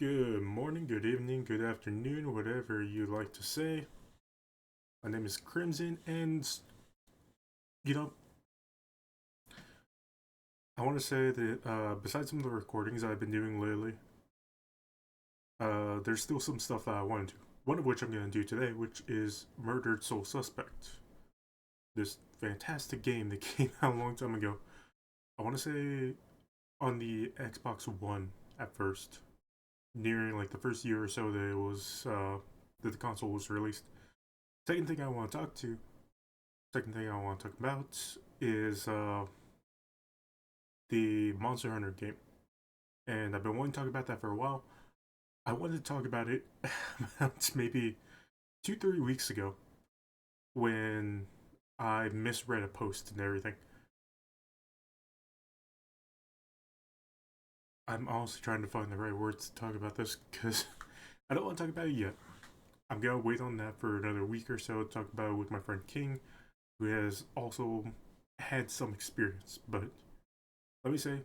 Good morning, good evening, good afternoon, whatever you like to say. My name is Crimson, and you know, I want to say that besides some of the recordings I've been doing lately, there's still some stuff that I want to do. One of which I'm going to do today, which is Murdered Soul Suspect. This fantastic game that came out a long time ago. I want to say on the Xbox One at first, nearing like the first year or so that it was that the console was released. Second thing I want to talk to Second thing I want to talk about is the Monster Hunter game. And I've been wanting to talk about that for a while. I wanted to talk about it about maybe 2, 3 weeks ago when I misread a post and everything. I'm honestly trying to find the right words to talk about this because I don't want to talk about it yet. I'm gonna wait on that for another week or so to talk about it with my friend King, who has also had some experience. But let me say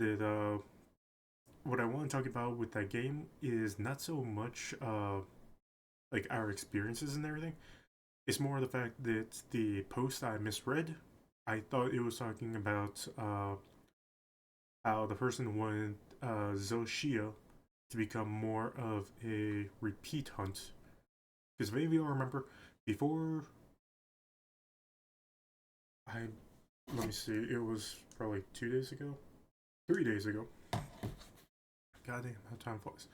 that what I want to talk about with that game is not so much like our experiences and everything. It's more the fact that the post I misread, I thought it was talking about how the person wanted Zoshia to become more of a repeat hunt. Because maybe you'll remember before I let me see, it was probably 2 days ago, 3 days ago. Goddamn, how time flies.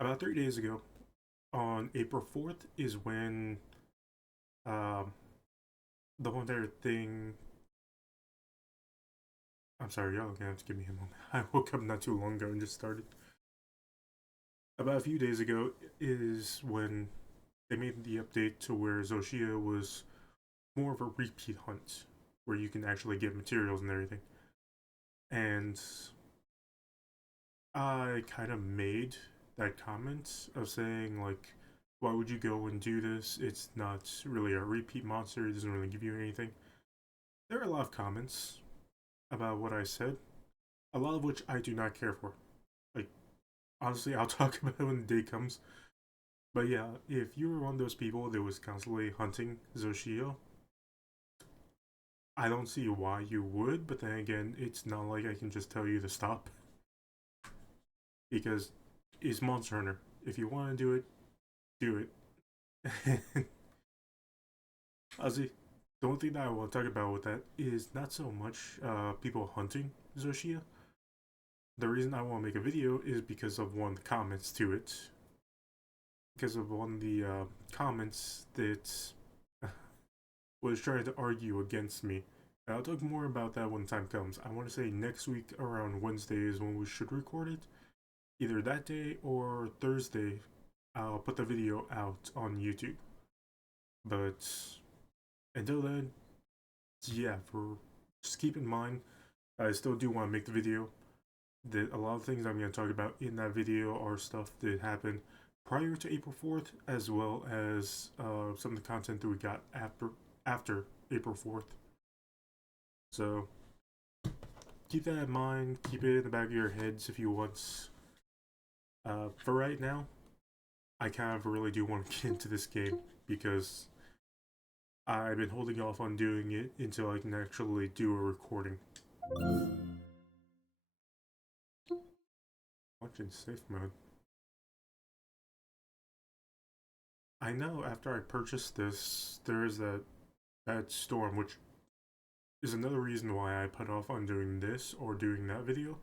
About 3 days ago, on April 4th, is when um, the whole entire thing. I'm sorry, y'all gonna have to give me a moment. I woke up not too long ago and just started. About a few days ago is when they made the update to where Zoshia was more of a repeat hunt, where you can actually get materials and everything. And I kind of made that comment of saying, like, why would you go and do this? It's not really a repeat monster, it doesn't really give you anything. There are a lot of comments about what I said, a lot of which I do not care for. Like, honestly, I'll talk about it when the day comes. But yeah, if you were one of those people that was constantly hunting Zoshio, I don't see why you would, but then again, it's not like I can just tell you to stop. Because it's Monster Hunter. If you want to do it. Honestly, the only thing that I want to talk about with that is not so much people hunting Zoshia. The reason I want to make a video is because of one of the comments to it. Because of one of the comments that was trying to argue against me. And I'll talk more about that when time comes. I want to say next week around Wednesday is when we should record it. Either that day or Thursday, I'll put the video out on YouTube. But until then, yeah, for just keep in mind, I still do want to make the video. That a lot of things I'm going to talk about in that video are stuff that happened prior to April 4th, as well as some of the content that we got after April 4th. So keep that in mind. Keep it in the back of your heads if you want. For right now, I kind of really do want to get into this game because I've been holding off on doing it until I can actually do a recording. Watch in safe mode. I know after I purchased this, there is that bad storm, which is another reason why I put off on doing this or doing that video.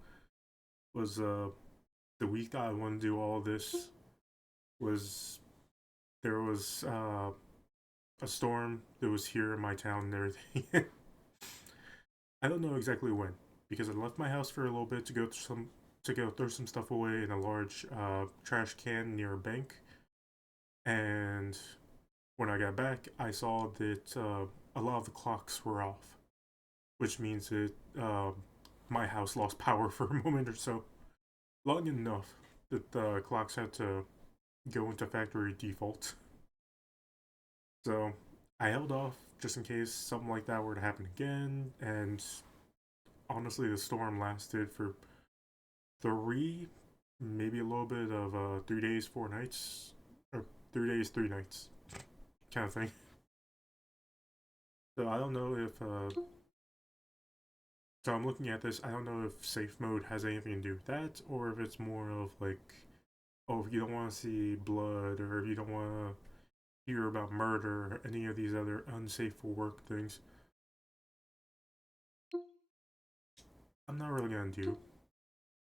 Was the week that I wanted to do all this was there was a storm that was here in my town and everything. I don't know exactly when because I left my house for a little bit to go throw some stuff away in a large trash can near a bank, and when I got back, I saw that a lot of the clocks were off, which means that my house lost power for a moment or so, long enough that the clocks had to go into factory default. So I held off just in case something like that were to happen again, and honestly, the storm lasted for 3, maybe a little bit of 3 days, 4 nights, or 3 days, 3 nights kind of thing. So I don't know if so I'm looking at this. I don't know if safe mode has anything to do with that, or if it's more of like, oh, if you don't want to see blood, or if you don't want to hear about murder, or any of these other unsafe for work things. I'm not really gonna do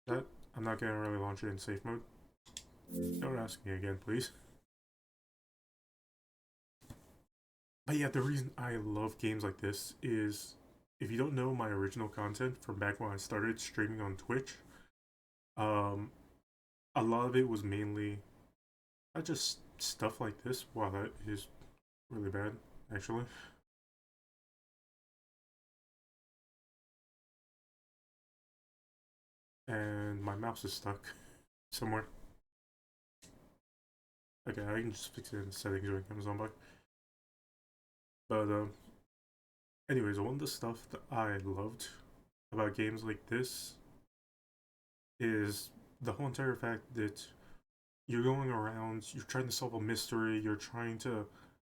that. I'm not gonna really launch it in safe mode. Don't ask me again, please. But yeah, the reason I love games like this is, if you don't know my original content from back when I started streaming on Twitch, a lot of it was mainly not just stuff like this. Wow, that is really bad, actually. And my mouse is stuck somewhere. Okay, I can just fix it in settings when it comes on back. But anyways, one of the stuff that I loved about games like this is the whole entire fact that you're going around, you're trying to solve a mystery, you're trying to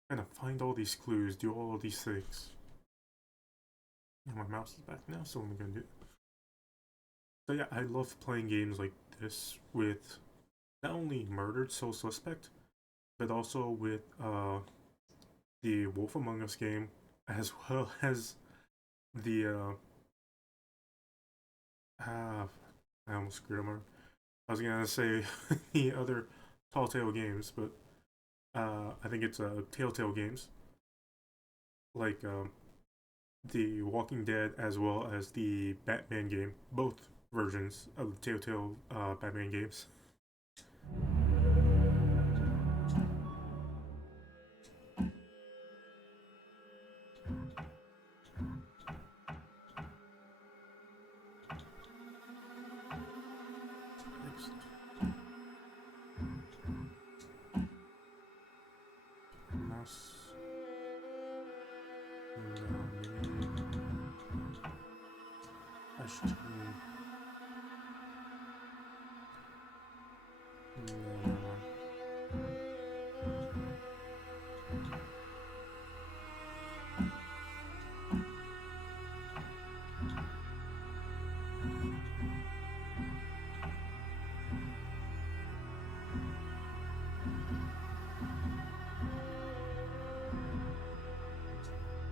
kind of find all these clues, do all of these things. And my mouse is back now, so I'm gonna do it. So yeah, I love playing games like this with not only Murdered Soul Suspect, but also with the Wolf Among Us game, as well as the I almost screwed up. I was gonna say the other Telltale games, but I think it's Telltale games, like the Walking Dead as well as the Batman game, both versions of the Telltale Batman games. Mouse. No, maybe I should. No.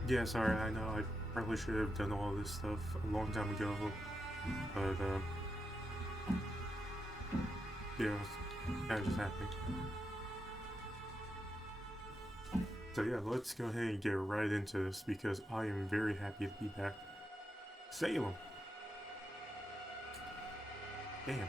Yeah, sorry, I know I probably should have done all this stuff a long time ago, but yeah, it's kind of just happening. So yeah, let's go ahead and get right into this because I am very happy to be back. Salem! Damn.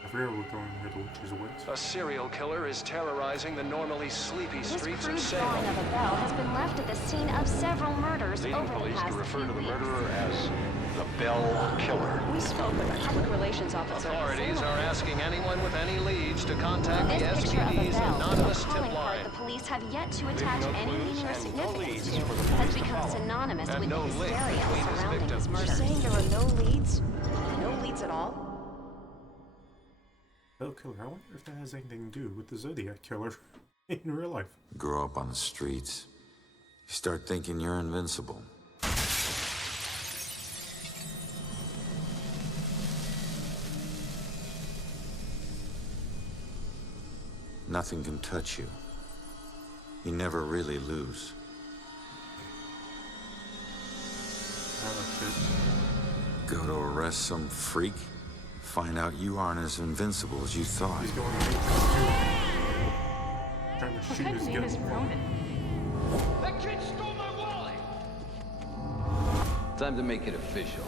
I forgot we're going where the witches went. A serial killer is terrorizing the normally sleepy This streets of crude Salem. drawing of a bell has been left at the scene of several murders Leading over the police past to refer few to the weeks. murderer as the Bell Killer. We spoke with a public relations officer. Authorities are asking anyone with any leads to contact the This picture of a SPD's bell, anonymous a tip calling line. card the police have yet to attach no any clues meaning or and no significance leads to, for the has police to become follow. synonymous And with no the link hysteria between his surrounding his victims. murder. You're saying there are no leads? No leads at all? Bell Killer, I wonder if that has anything to do with the Zodiac Killer in real life. Grow up on the streets. You start thinking you're invincible. Nothing can touch you. You never really lose. Go to arrest some freak, find out you aren't as invincible as you thought. He's going trying to shoot his gun. That kid stole my wallet! Time to make it official.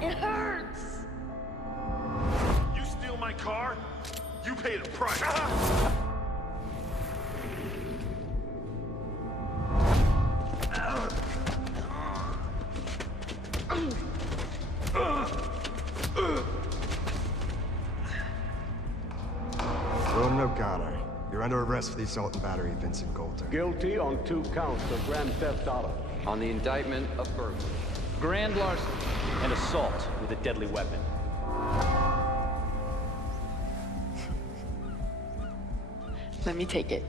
It hurts! You steal my car? You paid a price. Roman O'Connor, you're under arrest for the assault and battery of Vincent Coulter. Guilty on 2 counts of grand theft auto. On the indictment of burglary. Grand larceny and assault with a deadly weapon. Let me take it.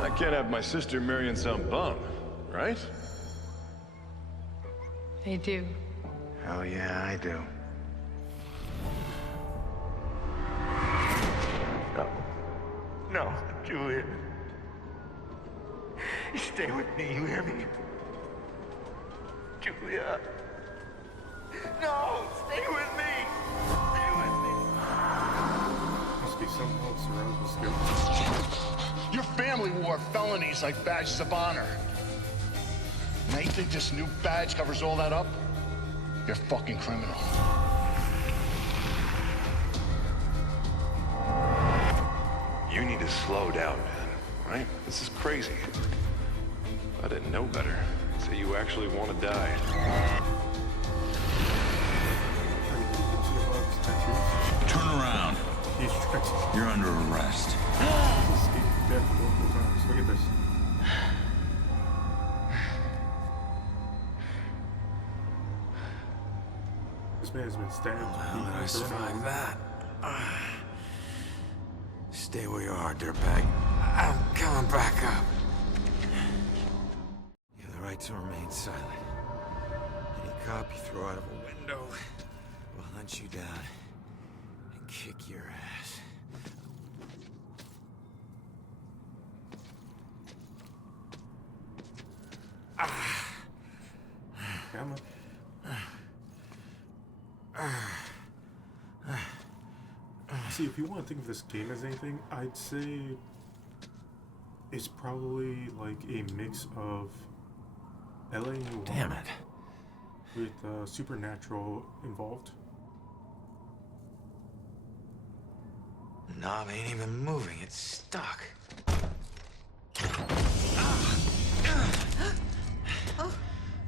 I can't have my sister marrying some bum, right? They do. Hell yeah, I do. No. No, Julian. Stay with me, you hear me? Julia. No, stay with me! Stay with me! Must be someone else around this guy. Your family wore felonies like badges of honor. Now you think this new badge covers all that up? You're a fucking criminal. You need to slow down, man. Right? This is crazy. If I didn't know better, I'd say you actually want to die. Turn around. He's stretching. You're under arrest. He's escaped death multiple times. Look at this. This man's been stabbed. How did I beaten, survive thrown out. that? Stay where you are, dirtbag. I'm coming back up. You have the right to remain silent. Any cop you throw out of a window will hunt you down and kick your ass. Come on. See, if you want to think of this game as anything, I'd say it's probably like a mix of LA Noire Damn it. with Supernatural involved. The knob ain't even moving. It's stuck.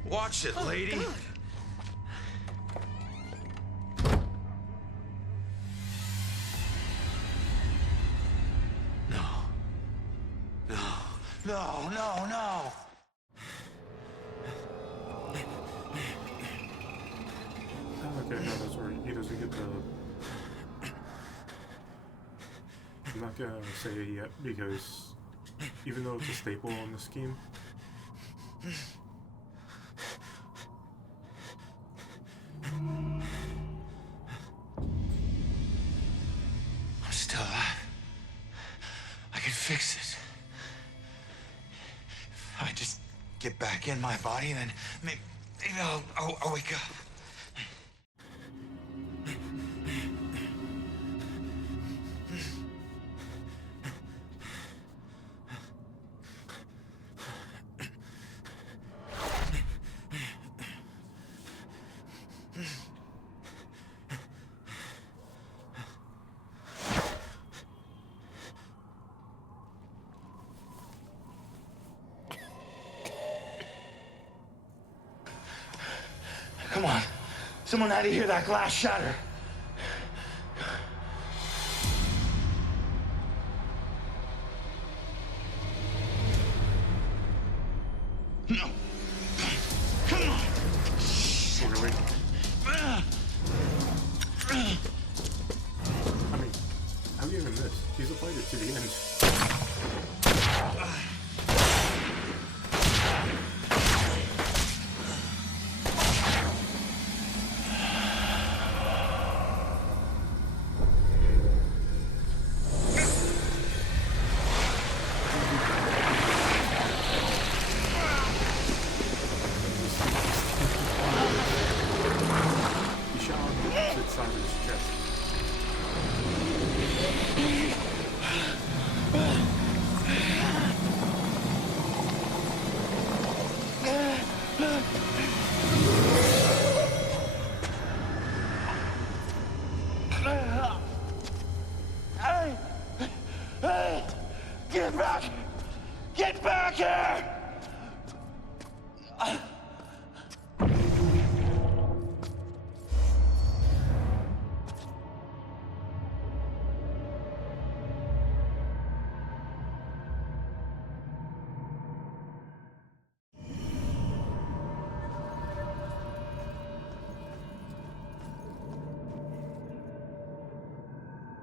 Watch it, lady. No. Okay, no, that's where he doesn't get the... I'm not gonna say it yet because even though it's a staple on the scheme, I'm still alive. I can fix this. If I just get back in my body, then maybe I'll wake up. Come on. Someone had to hear that glass shatter. No. Come on. really. I mean, how do you even miss? He's a fighter to the end.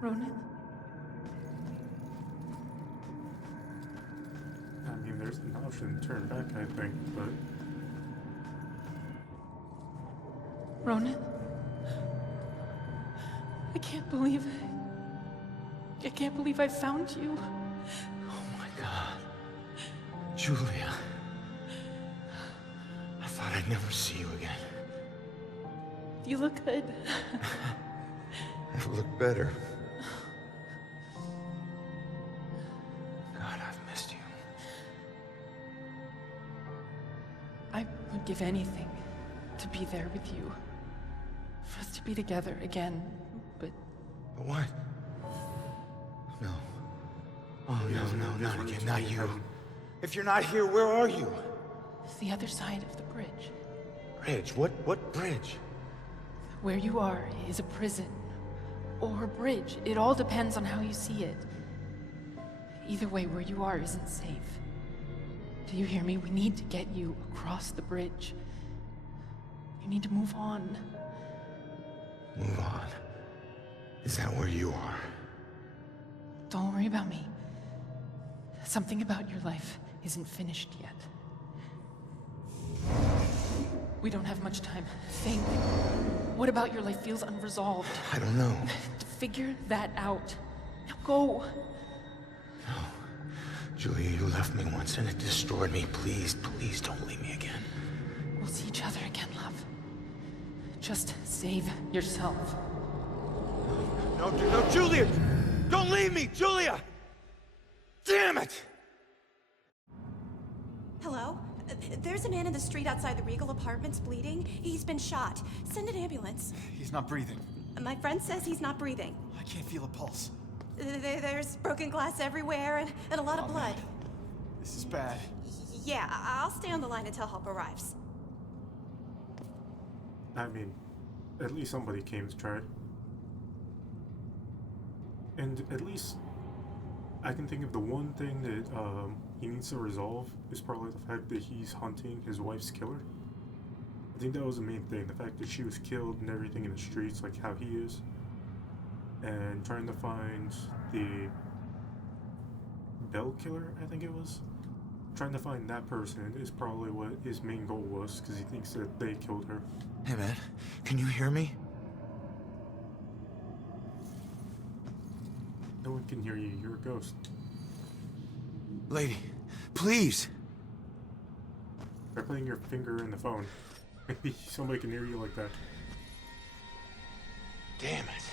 Ronan? I mean, there's an option to turn back, I think, but... Ronan? I can't believe it. I can't believe I found you. Oh my God. Julia. I thought I'd never see you again. You look good. Never looked better. God, I've missed you. I would give anything to be there with you. For us to be together again, but... What? No. Oh, no, not again, not you. If you're not here, where are you? It's the other side of the bridge. Bridge? What bridge? Where you are is a prison. Or a bridge. It all depends on how you see it. Either way, where you are isn't safe. Do you hear me? We need to get you across the bridge. You need to move on. Move on? Is that where you are? Don't worry about me. Something about your life isn't finished yet. We don't have much time. Think. What about your life feels unresolved? I don't know. Figure that out. Now go. No. Julia, you left me once and it destroyed me. Please, please don't leave me again. We'll see each other again, love. Just save yourself. No, Julia! Don't leave me, Julia! Damn it! Hello? There's a man in the street outside the Regal Apartments bleeding. He's been shot. Send an ambulance. He's not breathing. My friend says he's not breathing. I can't feel a pulse. There's broken glass everywhere and a lot of blood. Man. This is bad. Yeah, I'll stay on the line until help arrives. I mean, at least somebody came to try. And at least I can think of the one thing that he needs to resolve is probably the fact that he's hunting his wife's killer. I think that was the main thing, the fact that she was killed and everything in the streets, like how he is. And trying to find the Bell killer, I think it was. Trying to find that person is probably what his main goal was, because he thinks that they killed her. Hey man, can you hear me? No one can hear you, you're a ghost. Lady, please! Try putting your finger in the phone. Maybe somebody can hear you like that. Damn it.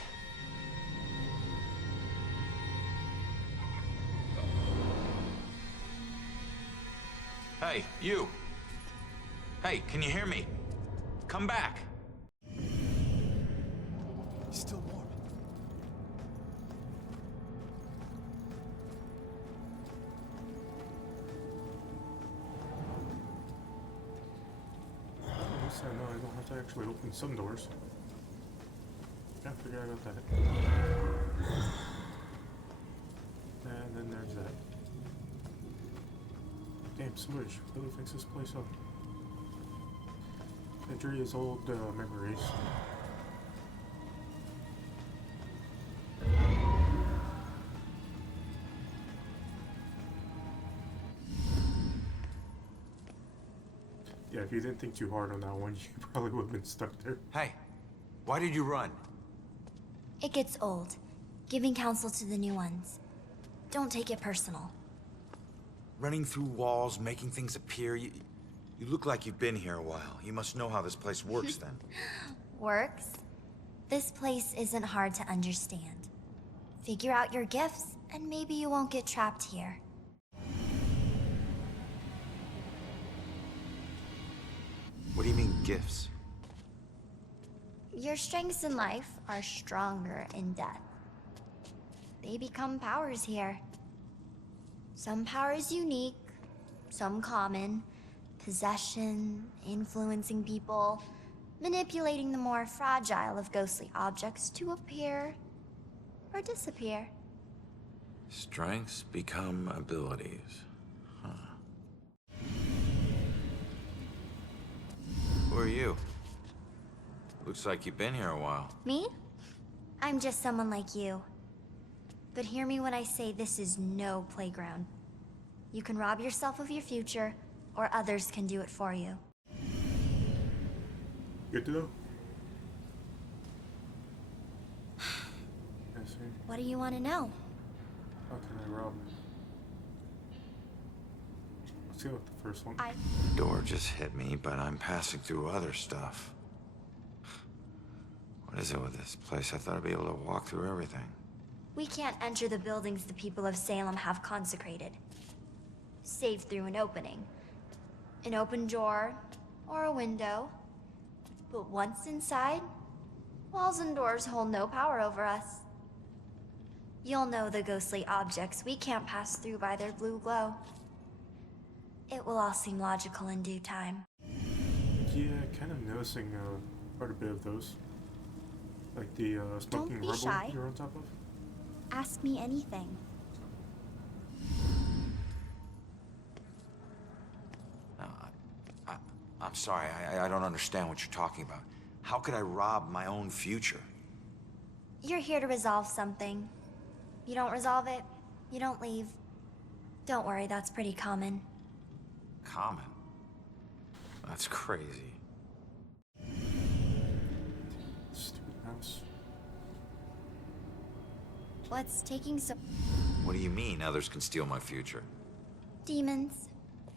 Hey, you! Hey, can you hear me? Come back! He's still warm. I know I don't have to actually open some doors. Can't figure out about that. And then there's that. Damn, Switch really fix this place up. Enter his old memories. Yeah, if you didn't think too hard on that one, you probably would have been stuck there. Hey, why did you run? It gets old, giving counsel to the new ones. Don't take it personal. Running through walls, making things appear. You look like you've been here a while. You must know how this place works then. Works? This place isn't hard to understand. Figure out your gifts, and maybe you won't get trapped here. What do you mean, gifts? Your strengths in life are stronger in death. They become powers here. Some powers unique, some common. Possession, influencing people, manipulating the more fragile of ghostly objects to appear or disappear. Strengths become abilities. Huh. Who are you? Looks like you've been here a while. Me? I'm just someone like you. But hear me when I say this is no playground. You can rob yourself of your future, or others can do it for you. Good to know. What do you want to know? How can I rob? Let's go with the first one. Door just hit me, but I'm passing through other stuff. What is it with this place? I thought I'd be able to walk through everything. We can't enter the buildings the people of Salem have consecrated. Save through an opening. An open door, or a window. But once inside, walls and doors hold no power over us. You'll know the ghostly objects we can't pass through by their blue glow. It will all seem logical in due time. Yeah, kind of noticing quite a bit of those. Like the smoking Don't be rubble shy. you're on top of. Ask me anything. I'm sorry, I don't understand what you're talking about. How could I rob my own future? You're here to resolve something. You don't resolve it, you don't leave. Don't worry, that's pretty common. Common? That's crazy. Stupid mouse. What's taking so... What do you mean others can steal my future? Demons.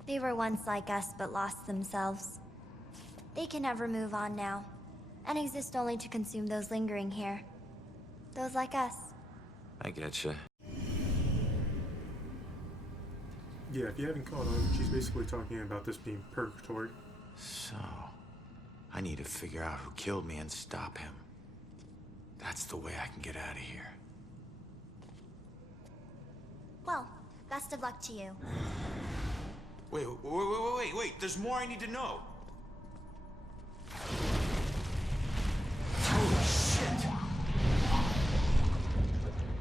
They were once like us, but lost themselves. They can never move on now, and exist only to consume those lingering here. Those like us. I getcha. Yeah, if you haven't caught on, she's basically talking about this being purgatory. So, I need to figure out who killed me and stop him. That's the way I can get out of here. Well, best of luck to you. Wait, there's more I need to know. Holy shit!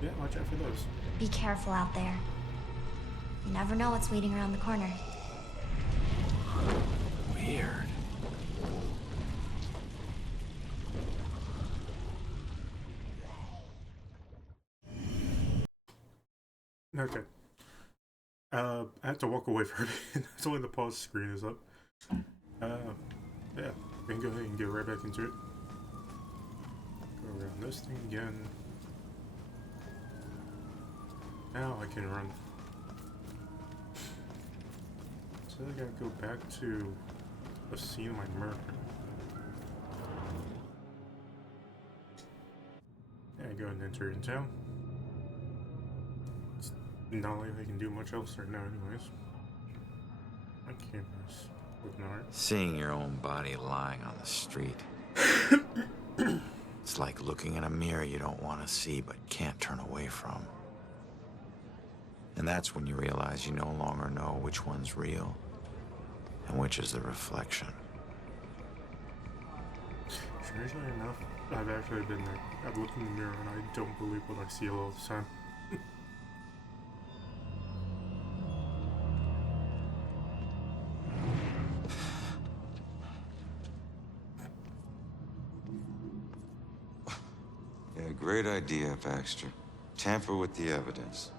Yeah, watch out for those. Be careful out there. You never know what's waiting around the corner. Weird. Okay. I have to walk away for a bit. That's when the pause screen is up. Yeah, we can go ahead and get right back into it. Go around this thing again. Now I can run. So I gotta go back to the scene of my murder. Yeah, go ahead and enter in town. It's not like I can do much else right now anyways. My camera's looking alright. Seeing your own body lying on the street. It's like looking in a mirror you don't want to see but can't turn away from. And that's when you realize you no longer know which one's real and which is the reflection. Strangely enough, I've actually been there. I've looked in the mirror and I don't believe what I see all the time. Yeah, great idea, Baxter. Tamper with the evidence.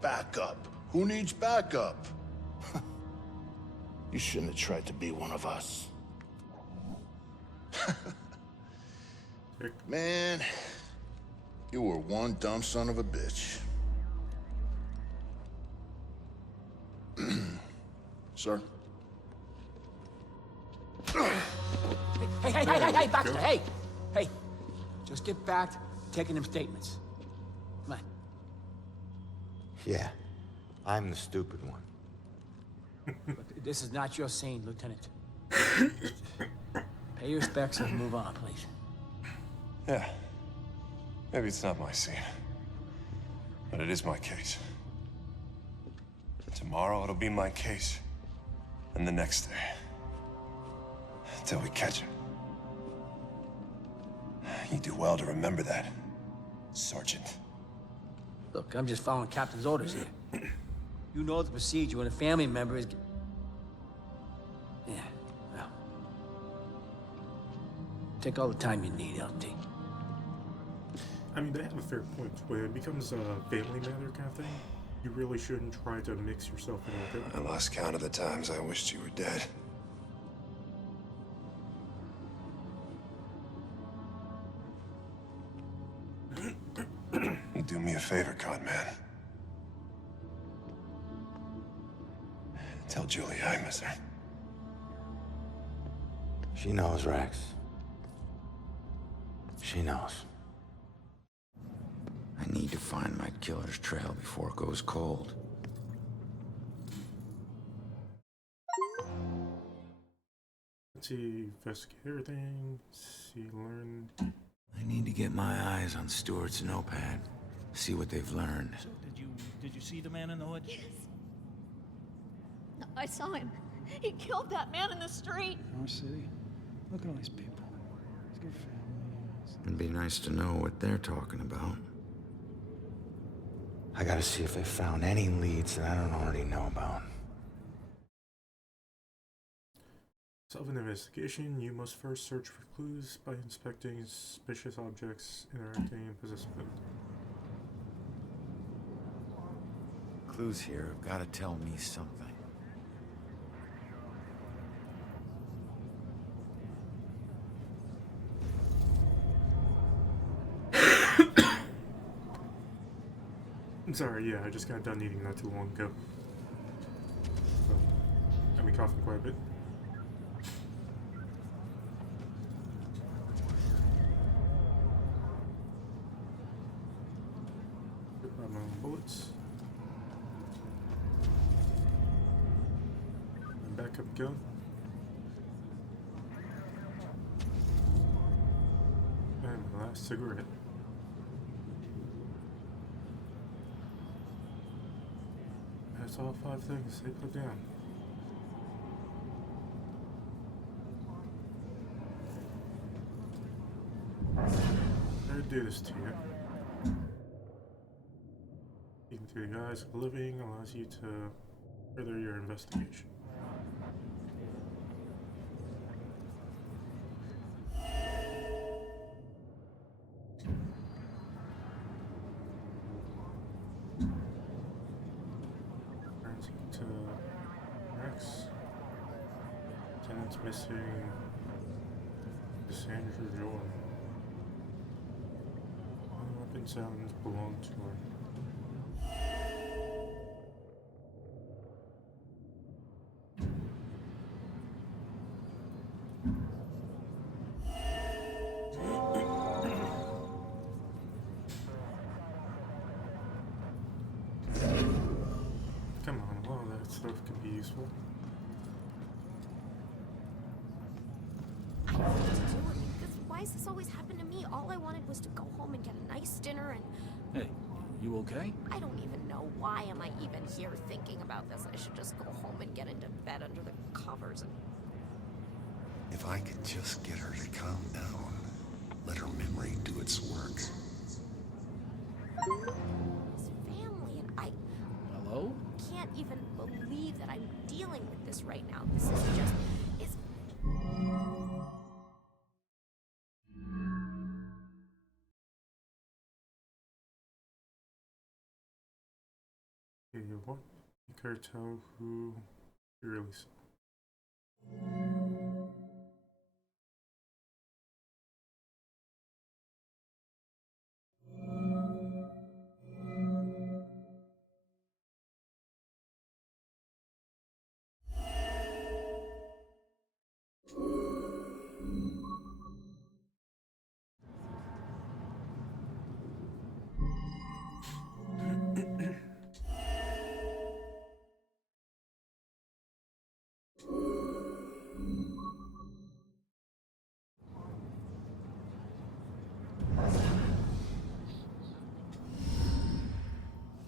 Backup. Who needs backup? You shouldn't have tried to be one of us. Man, you were one dumb son of a bitch. Sir? Hey, Baxter, hey! Hey, just get back to taking them statements. Come on. Yeah, I'm the stupid one. But this is not your scene, Lieutenant. Pay your respects and move on, please. Yeah. Maybe it's not my scene. But it is my case. Tomorrow it'll be my case. And the next day. Until we catch him. You do well to remember that, Sergeant. Look, I'm just following Captain's orders here. You know the procedure when a family member is... Yeah, well... Take all the time you need, LT. I mean, they have a fair point. When it becomes a family matter kind of thing, you really shouldn't try to mix yourself in with it. I lost count of the times I wished you were dead. You do me a favor, con man. Tell Julie I miss her. She knows, Rex. She knows. I need to find my killer's trail before it goes cold. Let's see, investigate everything. See, learn. I need to get my eyes on Stewart's notepad. See what they've learned. So did you see the man in the hood? Yes. I saw him. He killed that man in the street. Our city. Look at all these people. He's got families. It'd be nice to know what they're talking about. I gotta see if they found any leads that I don't already know about. Solve an investigation, you must first search for clues by inspecting suspicious objects, interacting, and possessing them. Clues here have gotta tell me something. I'm sorry, yeah, I just got done eating not too long ago. So, got me coughing quite a bit. Grab my own bullets. And backup gun. And my last cigarette. That's all 5 things they put down. I'd do this to you. Speaking through the eyes of the living allows you to further your investigation. Tenant's missing. Cassandra Joy. Weapon sounds belong to her. Come on, a lot of that stuff could be useful. Why does this always happen to me? All I wanted was to go home and get a nice dinner and... Hey, you okay? I don't even know why am I even here thinking about this. I should just go home and get into bed under the covers and... If I could just get her to calm down, let her memory do its work. This family and I... Hello? Can't even believe that I'm dealing with this right now. This is just... It's... Okay, what? You can't tell who you really saw.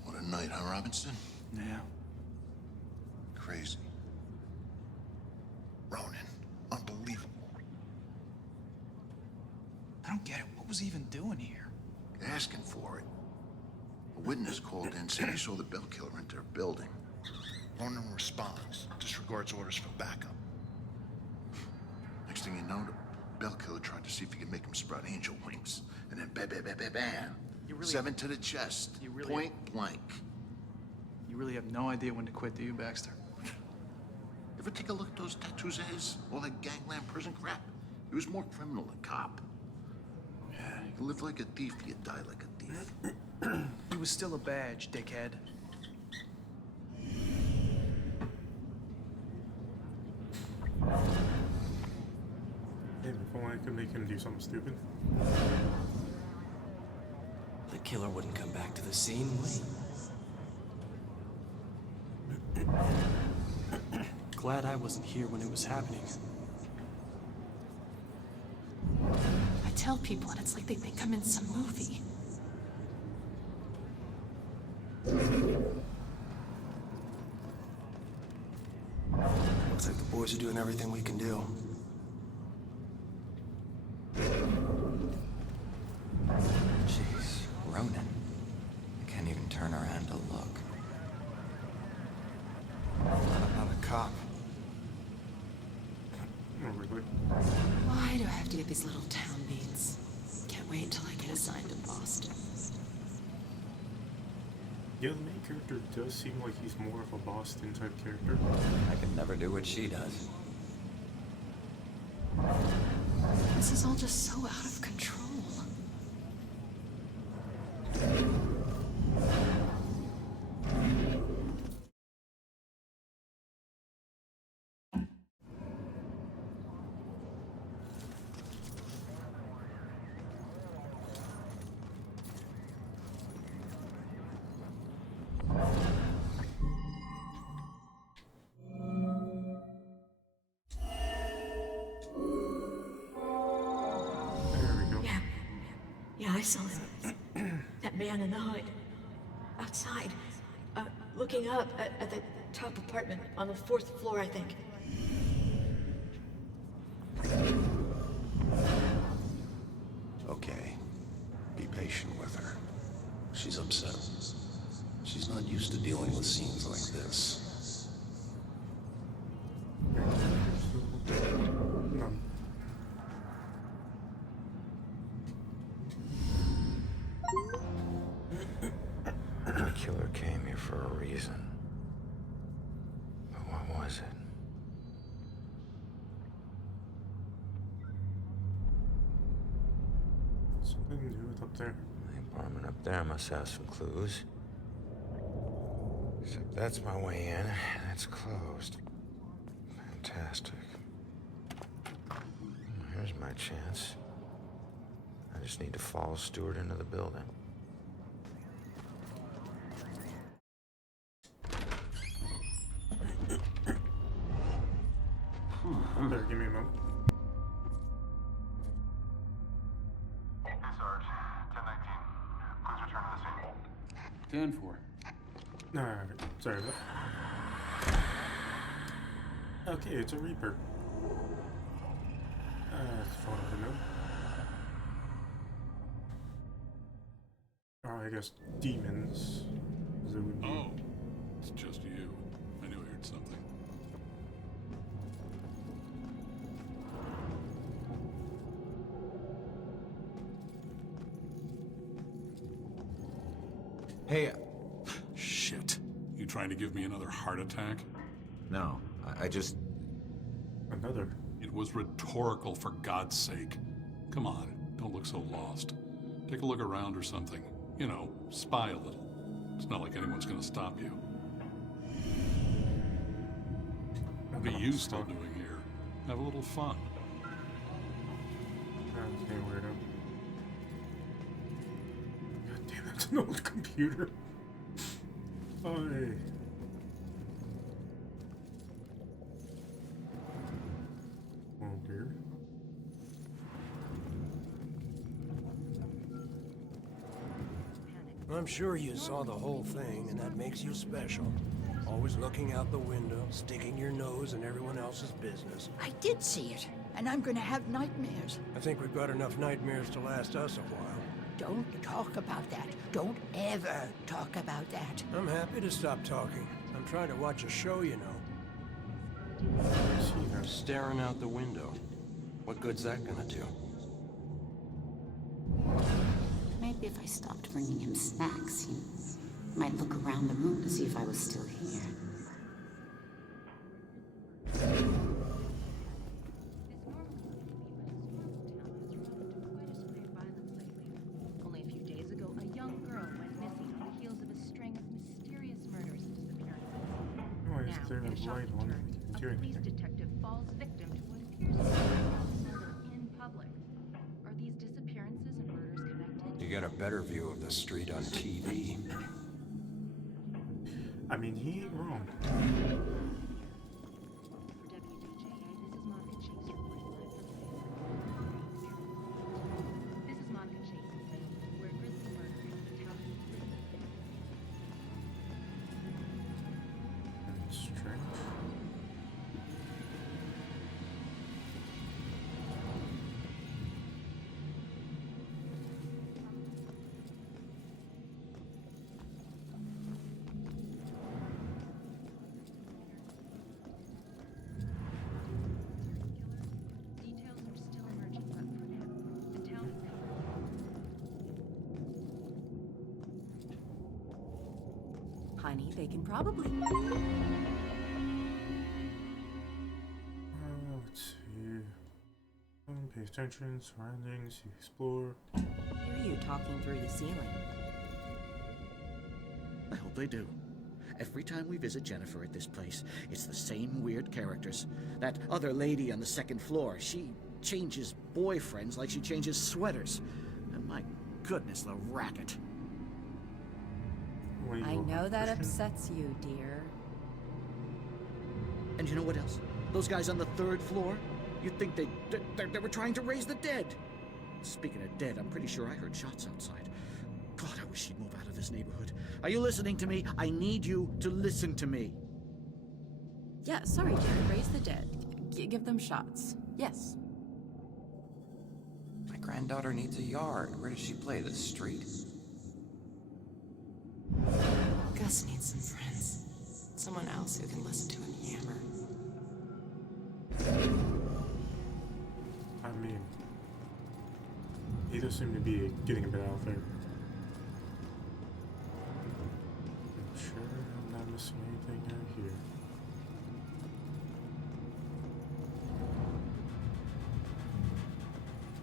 What a night, huh, Robinson? Yeah. Crazy. Ronan, unbelievable. I don't get it. What was he even doing here? Asking for it. A witness called in, said he saw the Bell Killer enter a building. Ronan responds, disregards orders for backup. Next thing you know, the bell killer tried to see if he could make him sprout angel wings. And then bam, bam, bam, bam, bam. You really- 7 to the chest. You really- Point blank. You really have no idea when to quit, do you, Baxter? Ever take a look at those tattoos of his? All that gangland prison crap? He was more criminal than cop. Yeah. You live like a thief, you die like a thief. He was still a badge, dickhead. Damn, if only I could make him do something stupid. The killer wouldn't come back to the scene, would he? Glad I wasn't here when it was happening. I tell people, and it's like they think I'm in some movie. Looks like the boys are doing everything we can do. Jeez, Ronan. I can't even turn around to look. I'm not a cop. Oh, really? Why do I have to get these little town beats? Can't wait until I get assigned to Boston. Yeah, the main character does seem like he's more of a Boston type character. I can never do what she does. This is all just so out of control. Yeah, I saw him. That man in the hood. Outside. Looking up at the top apartment on the 4th floor, I think. Okay. Be patient with her. She's upset. She's not used to dealing with scenes like this. The killer came here for a reason. But what was it? Something to do with up there. The apartment up there must have some clues. Except that's my way in, and it's closed. Fantastic. Here's my chance. I just need to follow Stewart into the building. There, give me a moment. Hey, Sarge. 1019. Please return to the scene. 10-4. Alright, sorry about that. Okay, it's a Reaper. That's fun to know. Or I guess demons. As it would be. Oh, it's just you. I knew I heard something. Hey, Shit. You trying to give me another heart attack? no, I just... Another. It was rhetorical, for God's sake. Come on, don't look so lost. Take a look around or something. You know, spy a little. It's not like anyone's gonna stop you. What are you still doing here? Have a little fun. Okay, weirdo. God damn, that's an old computer. Oh, hey. Oh dear. I'm sure you saw the whole thing, and that makes you special. Always looking out the window, sticking your nose in everyone else's business. I did see it, and I'm gonna have nightmares. I think we've got enough nightmares to last us a while. Don't talk about that. Don't ever talk about that. I'm happy to stop talking. I'm trying to watch a show, you know. Staring out the window. What good's that gonna do? Maybe if I stopped bringing him snacks, he might look around the room to see if I was still here. Only a few days ago, a young girl went missing on the heels of a string of mysterious murders and disappearances. Why is Now, there in a a light shocking on? turn, a Doing police anything? detective falls victim to what appears to be a murder in public. Are these disappearances and murders connected? You get a better view of the street on TV. I mean, he ain't wrong. For WDJA, this is Monica Chase reporting live from Fayetteville. This is Monica Chase in Fayetteville, where a grisly murder and fatality. Strange. Details are still emerging, but for now, the town is covered. Honey, they can probably... Let's see. Pay attention, surroundings, you explore. Hear you talking through the ceiling. I hope they do. Every time we visit Jennifer at this place, it's the same weird characters. That other lady on the second floor, she changes boyfriends like she changes sweaters. And my goodness, the racket. I know that upsets you, dear. And you know what else? Those guys on the third floor? You'd think they were trying to raise the dead. Speaking of dead, I'm pretty sure I heard shots outside. God, I wish she'd move out of this neighborhood. Are you listening to me? I need you to listen to me. Yeah, sorry, dear. Raise the dead. Give them shots. Yes. My granddaughter needs a yard. Where does she play? The street? Gus needs some friends. Someone else who can listen to him yammer. I mean, he does seem to be getting a bit out there. I'm sure I'm not missing anything out here.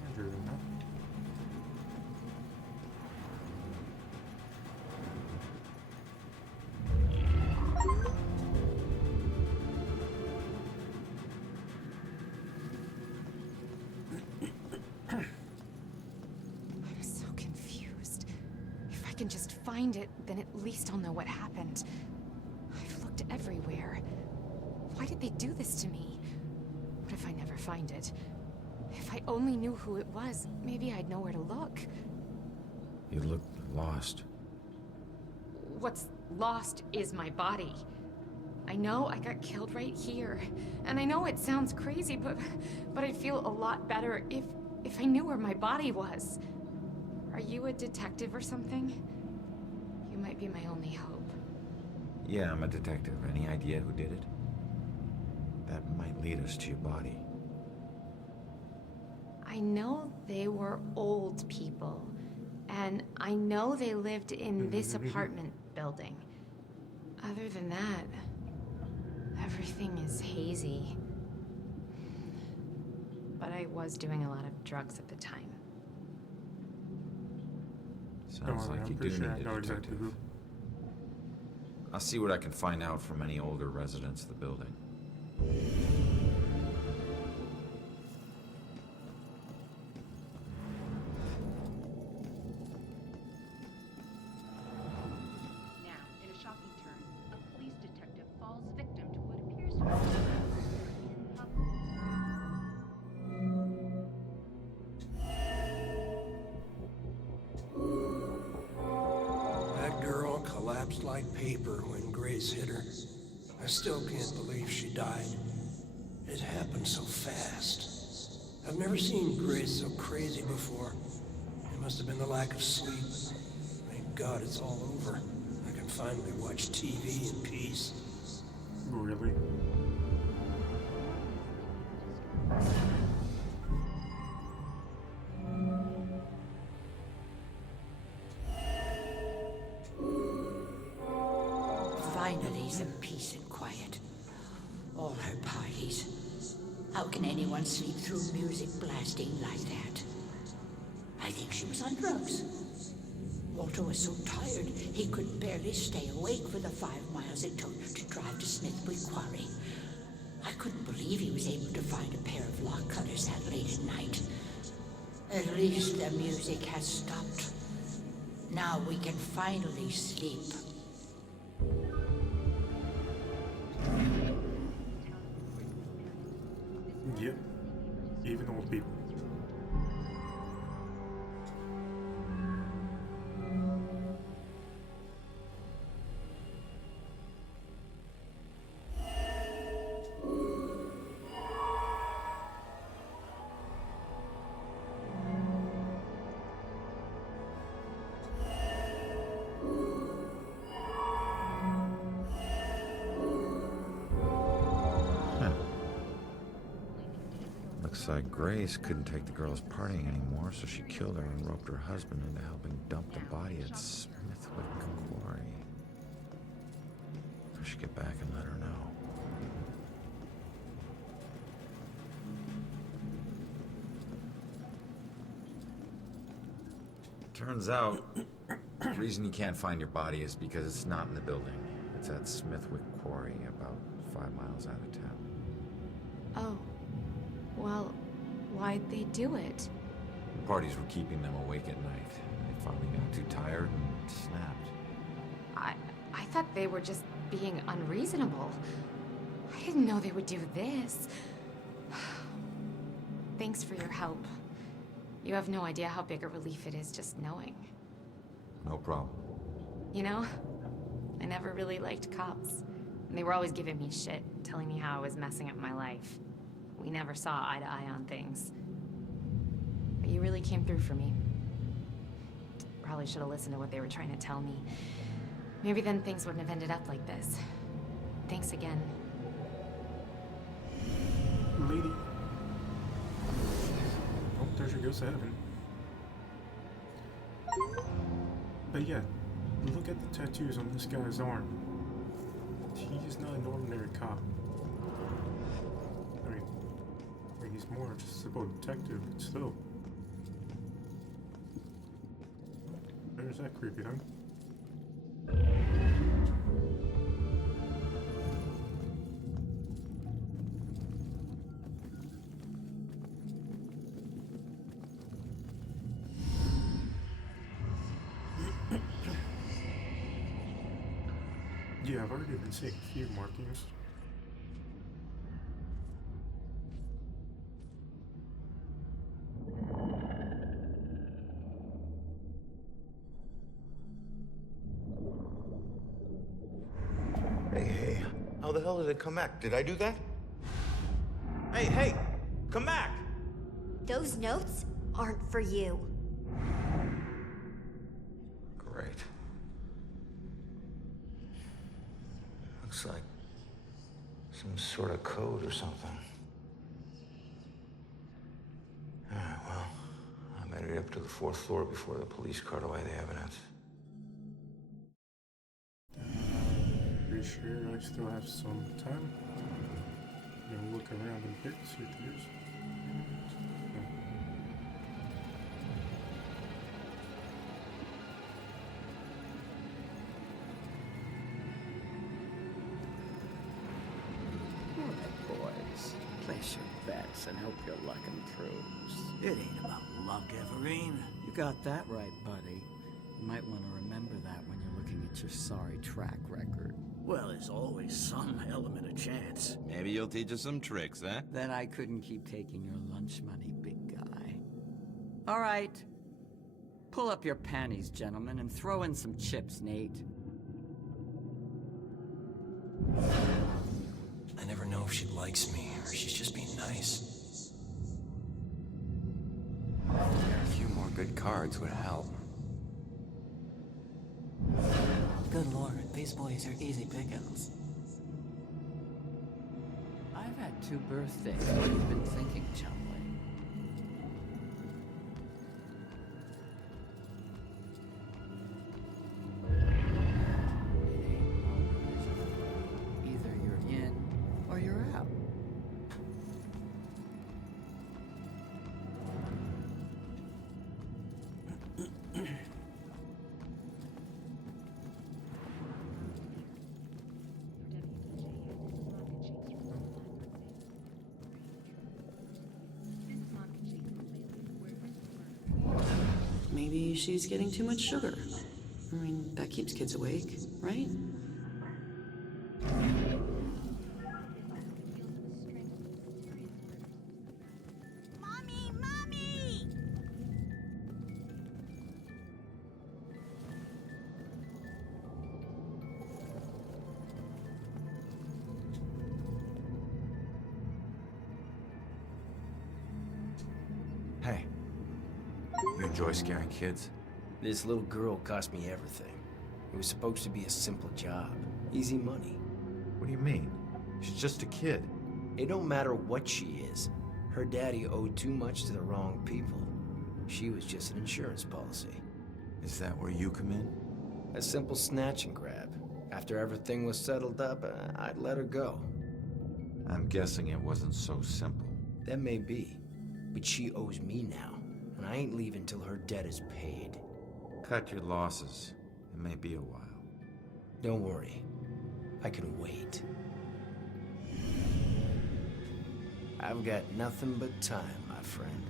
Andrew, no? I'm so confused. If I can just find it, then at least I'll know what happened. I've looked everywhere. Why did they do this to me? What if I never find it? If I only knew who it was, maybe I'd know where to look. You look lost. What's lost is my body. I know I got killed right here, and I know it sounds crazy, but I'd feel a lot better if I knew where my body was. Are you a detective or something? You might be my only hope. Yeah, I'm a detective. Any idea who did it? That might lead us to your body. I know they were old people, and I know they lived in this apartment building. Other than that, everything is hazy. But I was doing a lot of drugs at the time. Sounds like you do need a detective. I'll see what I can find out from any older residents of the building. Now, in a shocking turn, a police detective falls victim to what appears to be a murder in public. That girl collapsed like paper when Grace hit her. I still can't believe she died. It happened so fast. I've never seen Grace so crazy before. It must have been the lack of sleep. Thank God it's all over. I can finally watch TV in peace. Really? Finally, some peace and quiet. All her parties. How can anyone sleep through music blasting like that? I think she was on drugs. Walter was so tired, he could barely stay awake for the 5 miles it took to drive to Smithwick Quarry. I couldn't believe he was able to find a pair of lock cutters that late at night. At least the music has stopped. Now we can finally sleep. Yep. Even old people. Looks like Grace couldn't take the girls partying anymore, so she killed her and roped her husband into helping dump the body at Smithwick Quarry. I should get back and let her know. Turns out, the reason you can't find your body is because it's not in the building. It's at Smithwick Quarry, about 5 miles out of town. Oh. Well, why'd they do it? The parties were keeping them awake at night. They finally got too tired and snapped. I thought they were just being unreasonable. I didn't know they would do this. Thanks for your help. You have no idea how big a relief it is just knowing. No problem. You know, I never really liked cops. And they were always giving me shit, telling me how I was messing up my life. We never saw eye to eye on things. But you really came through for me. Probably should have listened to what they were trying to tell me. Maybe then things wouldn't have ended up like this. Thanks again. Lady. Oh, there she goes to heaven. But yeah, look at the tattoos on this guy's arm. He is not an ordinary cop. I mean, he's more just a detective, but still. There's that creepy thing. Yeah, I've already been seeing a few markings. Hey, how the hell did it come back? Did I do that? Hey, come back! Those notes aren't for you. Great. Looks like some sort of code or something. Alright, well, I'm headed up to the 4th floor before the police cart away the evidence. Pretty sure I still have some time. Gonna look around a bit, see what there is. Boys, place your bets and hope your luck improves. It ain't about luck, Everine. You got that right, buddy. You might want to remember that when you're looking at your sorry track record. Well, there's always some element of chance. Maybe you'll teach us some tricks, huh? Then I couldn't keep taking your lunch money, big guy. All right. Pull up your panties, gentlemen, and throw in some chips, Nate. I never know if she likes me or she's just being nice. A few more good cards would help. Good lord, these boys are easy pickings. I've had 2 birthdays. What have you been thinking, Chumley? Maybe she's getting too much sugar. I mean, that keeps kids awake, right? Hey, you enjoy scaring kids? This little girl cost me everything. It was supposed to be a simple job. Easy money. What do you mean? She's just a kid. It don't matter what she is. Her daddy owed too much to the wrong people. She was just an insurance policy. Is that where you come in? A simple snatch and grab. After everything was settled up, I'd let her go. I'm guessing it wasn't so simple. That may be. But she owes me now, and I ain't leaving till her debt is paid. Cut your losses. It may be a while. Don't worry. I can wait. I've got nothing but time, my friend.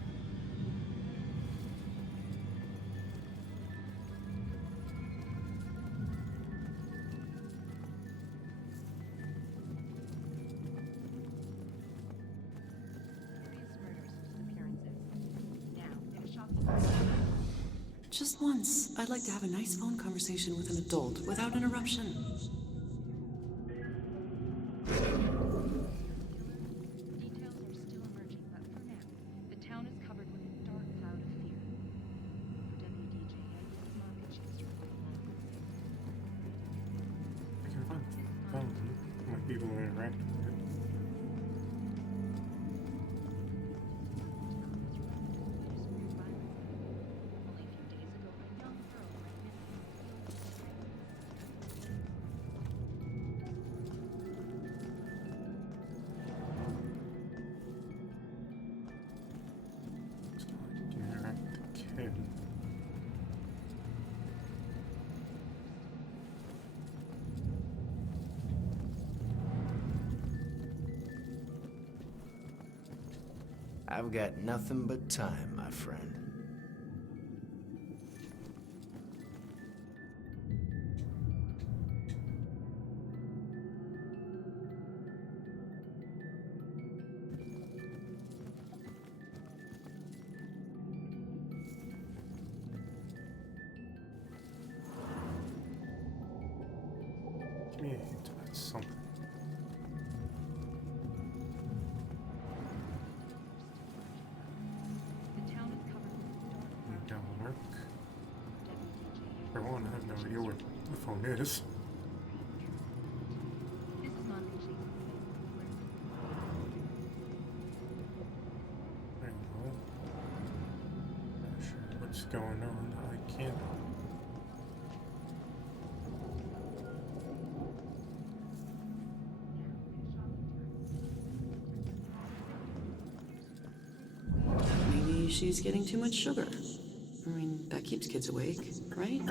Just once, I'd like to have a nice phone conversation with an adult without interruption. Details are still emerging, but for now, the town is covered with a dark cloud of fear. For WDJA, this is Monica Chase reporting. I can find the phone. My people are interacting with it. I've got nothing but time, my friend. Give me a hint about something. For one, I have no idea what the phone is. I don't know. Not sure what's going on. I can't. Maybe she's getting too much sugar. I mean, that keeps kids awake, right?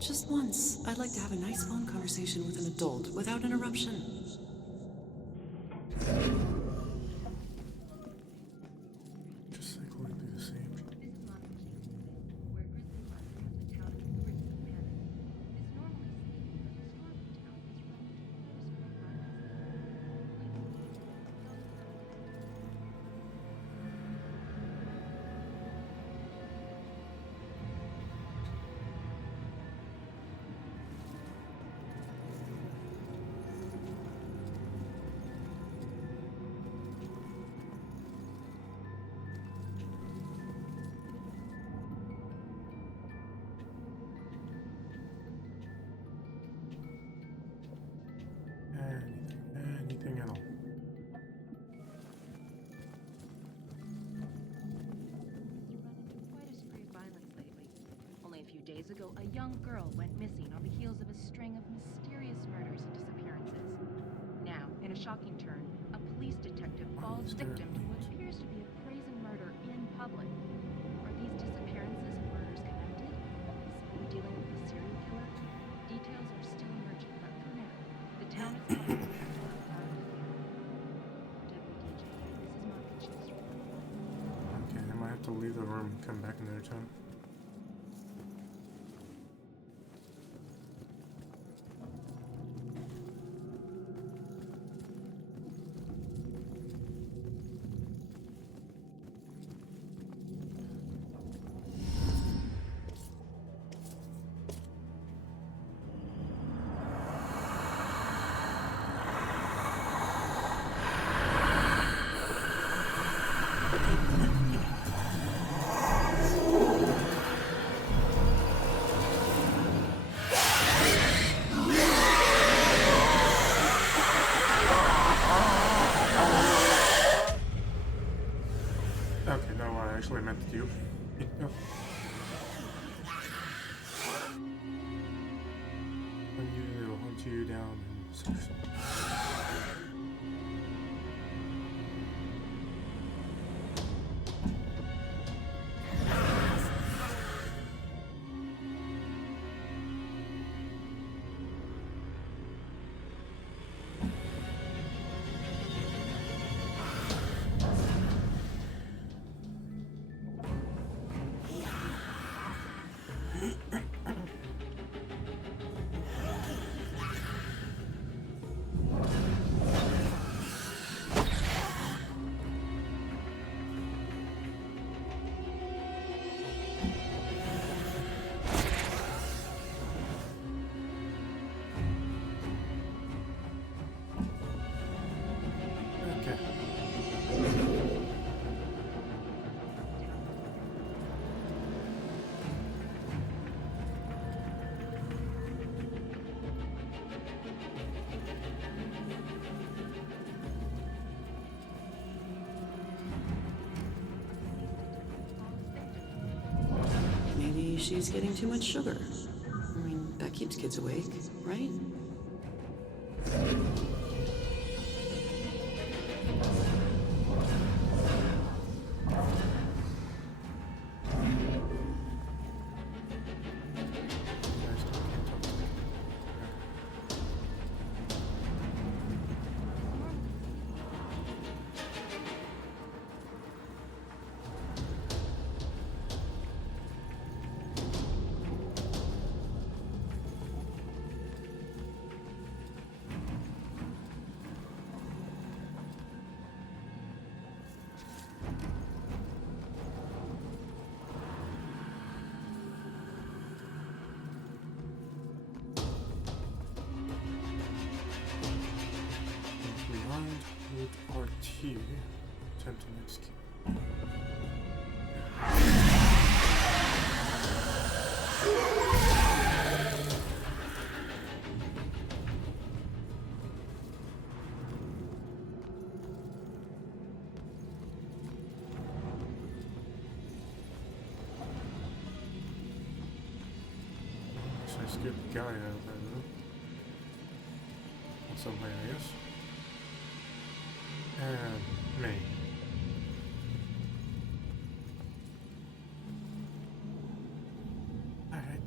Just once, I'd like to have a nice phone conversation with an adult without interruption. Just cycling through the same. Anything at all. Quite a spree of violence lately. Only a few days ago, a young girl went missing on the heels of a string of mysterious murders and disappearances. Now, in a shocking turn, a police detective falls victim to what appears to be a brazen murder in public. Are these disappearances and murders connected? Is he dealing with a serial killer? Details are still emerging, but for now, the town is covered with a dark cloud of fear. WDJA, this is Monica Chase reporting. Okay, I might have to leave the room and come back another time. meant to do. Yeah. It'll hunt you down and such. Maybe she's getting too much sugar. I mean, that keeps kids awake, right? RT. Attempt to execute. So I skipped the guy out of that though. What's up, man, I guess? And me. Alright.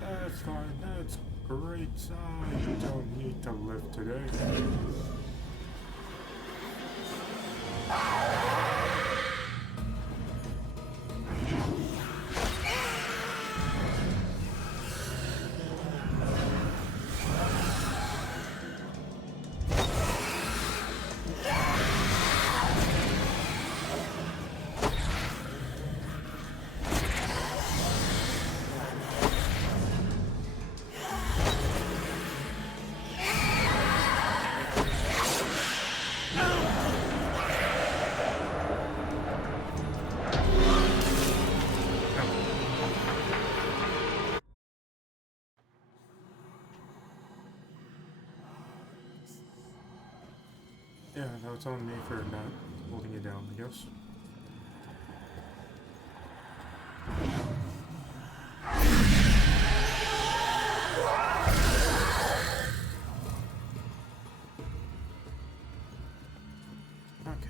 That's fine, that's great. You don't need to live today. Yeah, that was on me for not holding it down, I guess. Okay.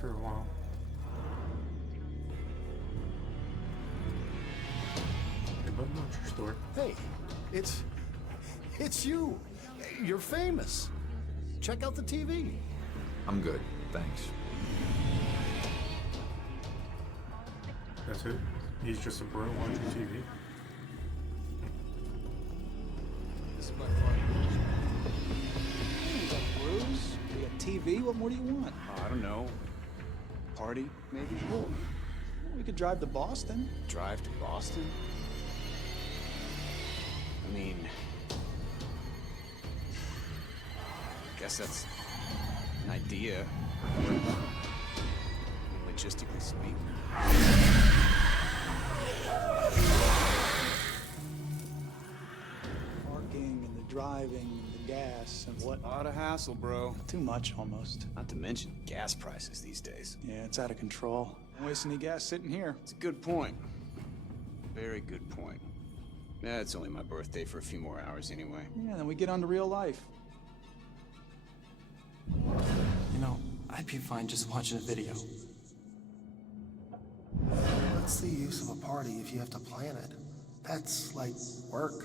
For a while. Hey, bud, grocery store. Hey, it's you. You're famous. Check out the TV. I'm good, thanks. That's it? He's just a bro watching TV? TV? What more do you want? I don't know. Party, maybe? Well, we could drive to Boston. Drive to Boston? I mean... I guess that's an idea. Logistically speaking. Parking and the driving and the gas and what... A lot of hassle, bro. Too much, almost. Not to mention gas prices these days. Yeah, it's out of control. Don't waste any gas sitting here. It's a good point. Very good point. Yeah, it's only my birthday for a few more hours anyway. Yeah, then we get on to real life. You know, I'd be fine just watching a video. What's the use of a party if you have to plan it? That's like work.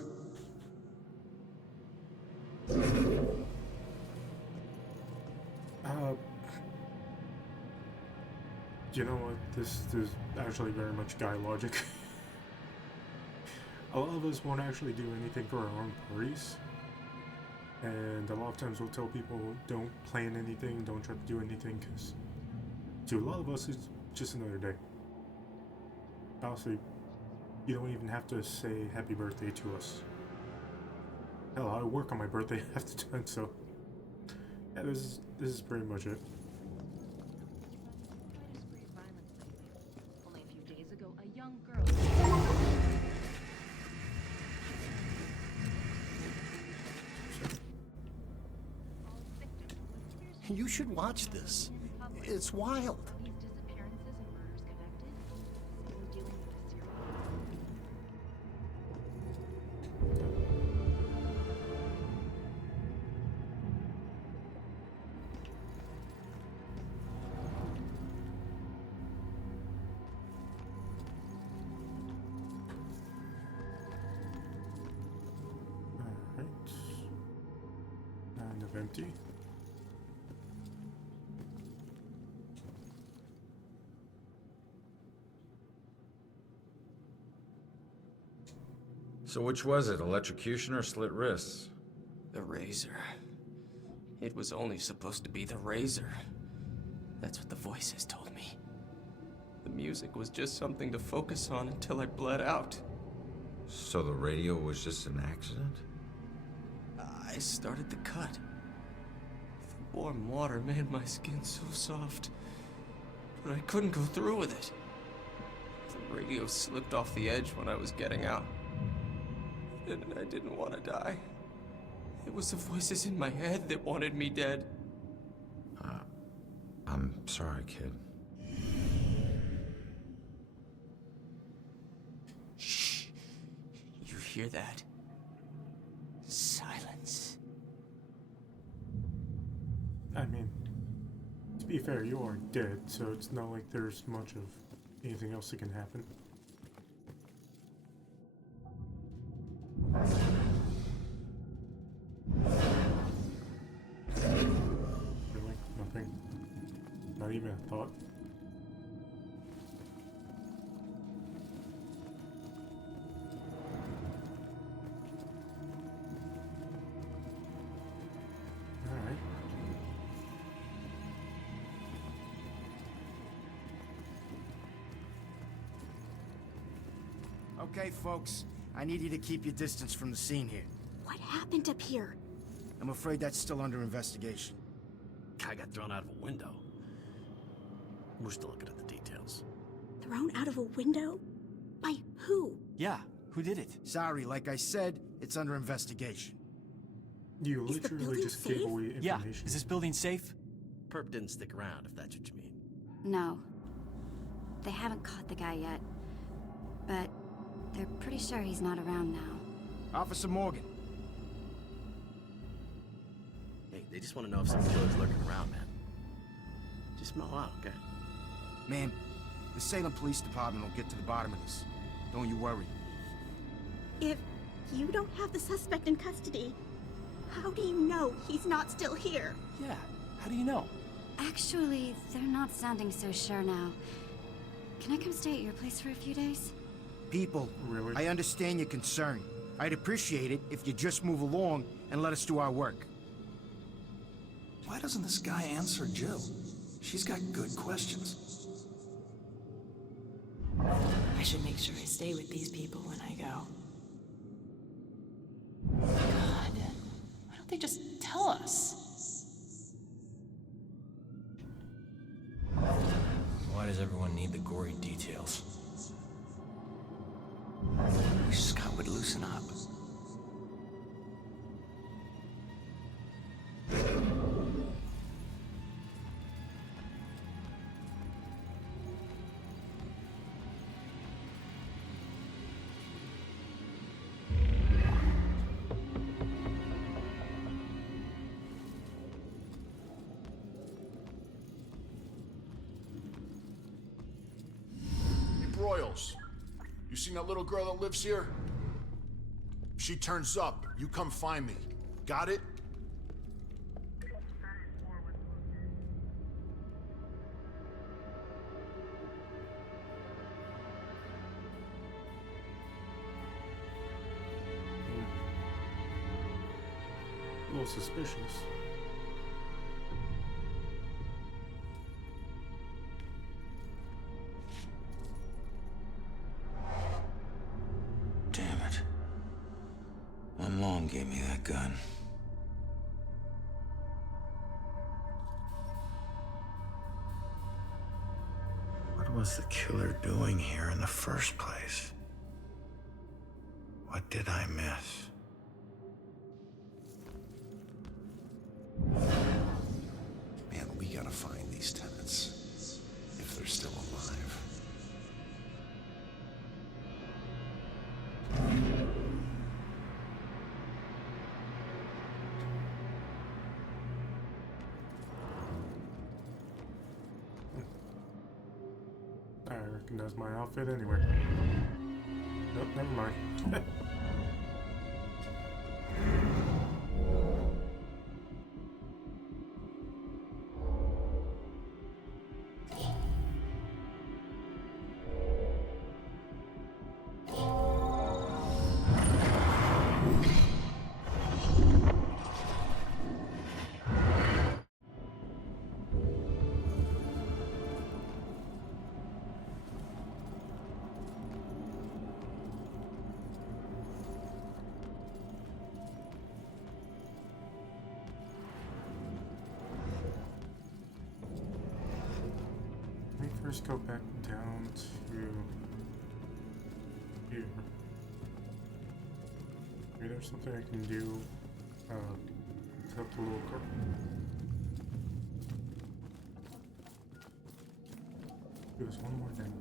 You know what? This is actually very much guy logic. A lot of us won't actually do anything for our own parties. And a lot of times we'll tell people, don't plan anything, don't try to do anything, because to a lot of us, it's just another day. Honestly, you don't even have to say happy birthday to us. Hell, I work on my birthday half the time, so yeah, this is pretty much it. Only a few days ago, a young girl. You should watch this. It's wild. These disappearances and murders connected? Still dealing with a serial. Alright. And of empty. So which was it, electrocution or slit wrists? The razor. It was only supposed to be the razor. That's what the voices told me. The music was just something to focus on until I bled out. So the radio was just an accident? I started the cut. The warm water made my skin so soft, but I couldn't go through with it. The radio slipped off the edge when I was getting out. And I didn't want to die. It was the voices in my head that wanted me dead. I'm sorry, kid. Shh. You hear that? Silence. I mean, to be fair, you are dead, so it's not like there's much of anything else that can happen. Really? Nothing? Not even a thought? Alright. Okay, folks. I need you to keep your distance from the scene here. What happened up here? I'm afraid that's still under investigation. Guy got thrown out of a window. We're still looking at the details. Thrown out of a window? By who? Yeah, who did it? Sorry, like I said, it's under investigation. You literally just gave away information. Yeah, is this building safe? Perp didn't stick around, if that's what you mean. No. They haven't caught the guy yet. But they're pretty sure he's not around now. Officer Morgan. Hey, they just want to know if some killer's lurking around, man. Just mow out, okay? Man, the Salem Police Department will get to the bottom of this. Don't you worry. If you don't have the suspect in custody, how do you know he's not still here? Yeah, how do you know? Actually, they're not sounding so sure now. Can I come stay at your place for a few days? People, really? I understand your concern. I'd appreciate it if you just move along and let us do our work. Why doesn't this guy answer Jill? She's got good questions. I should make sure I stay with these people when I go. God, why don't they just tell us? Why does everyone need the gory details? Wish Scott would loosen up. Broyles, you seen that little girl that lives here? If she turns up, you come find me. Got it? A little suspicious. Damn it. Mom Long gave me that gun. What was the killer doing here in the first place? What did I miss? Man, we gotta find these tenants. If they're still alive. I recognize my outfit anywhere. Nope, never mind. First go back down to here. Maybe there's something I can do to help the little girl. Do this one more thing.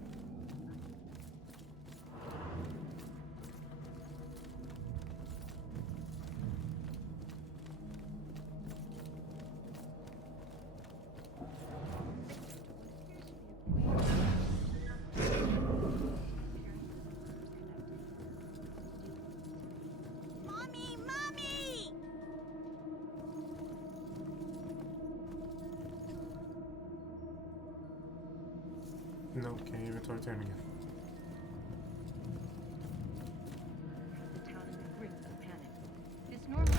No, can't even talk to him again. The town is in the grips of panic. This normally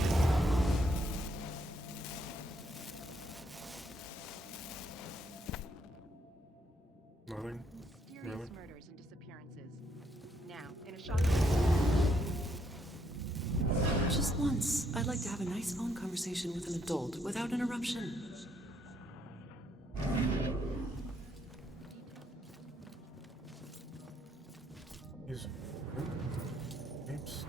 Nothing? mysterious Really? murders and disappearances. Now, in a shocking Just once, I'd like to have a nice phone conversation with an adult without interruption. He's Oops.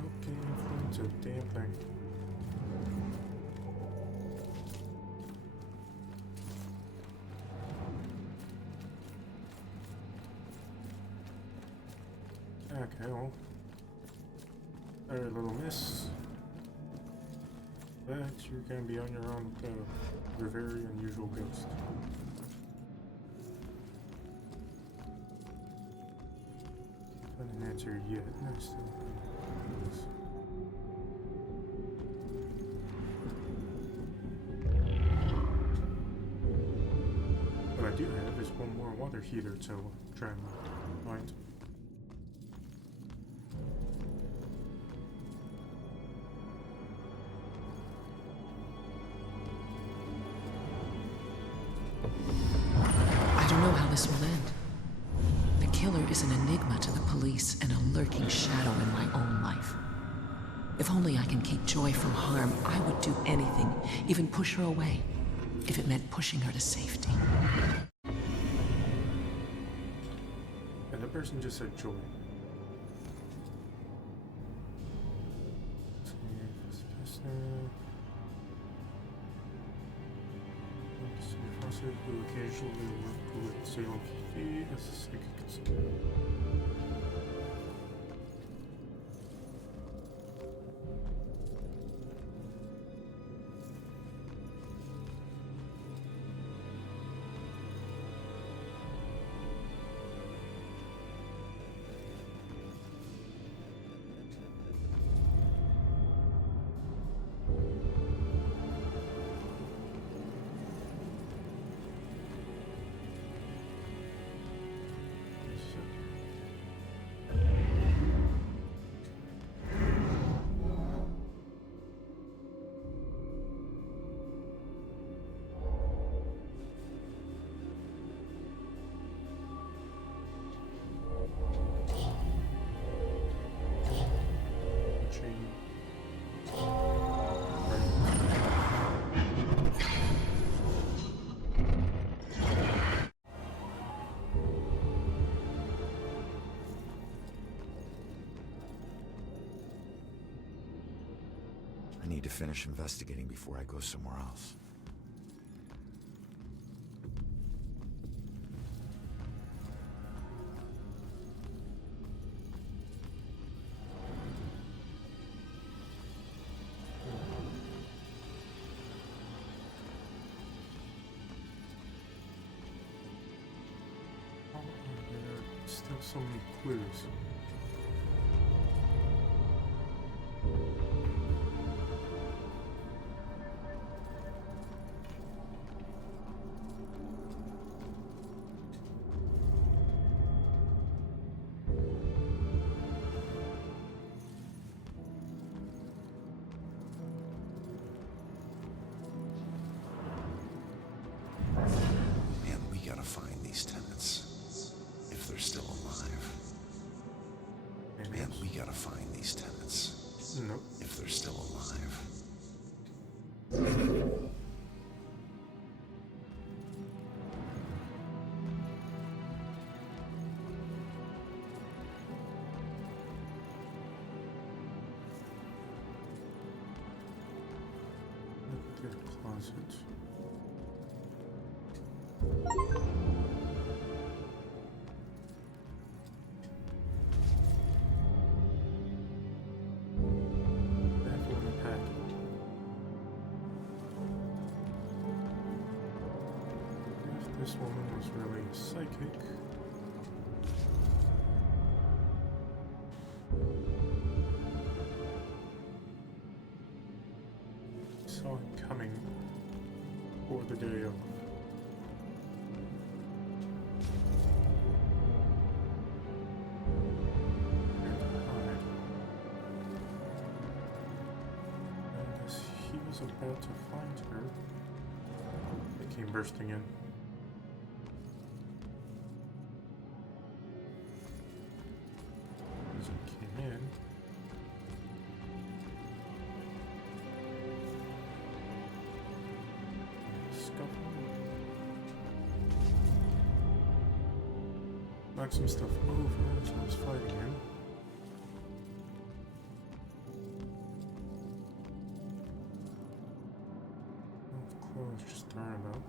Okay, influence a damn thing. Okay, well. Very little miss. But you can be on your own with a very unusual ghost. Not an answer yet. No, still. What I do have is one more water heater to try and find. I don't know how this will end. The killer is an enigma to the police and a lurking shadow in my own life. If only I can keep Joy from harm, I would do anything, even push her away, if it meant pushing her to safety. And the person just said Joy. Who occasionally work with Salem Fee as a psychic consultant. I need to finish investigating before I go somewhere else. Still so many clues. Man, we gotta find these tenants. If they're still alive. Man, we gotta find these tenants. Nope. If they're still alive. Look at the closet. This woman was really psychic. Saw him coming for the day of. And as he was about to find her, they came bursting in. As he came in, knocked some stuff over as I was fighting him. Clothes just thrown about.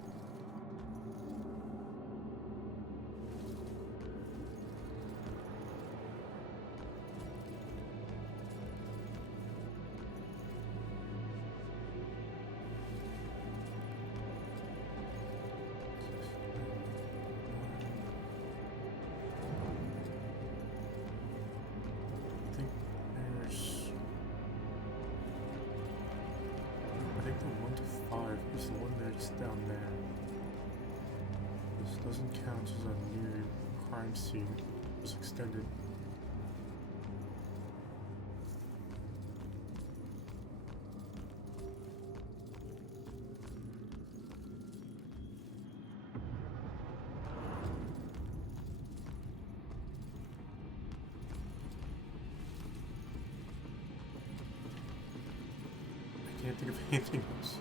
I think the 1 to 5 is the one that's down there. This doesn't count as a new crime scene. It was extended. I can't think of anything else.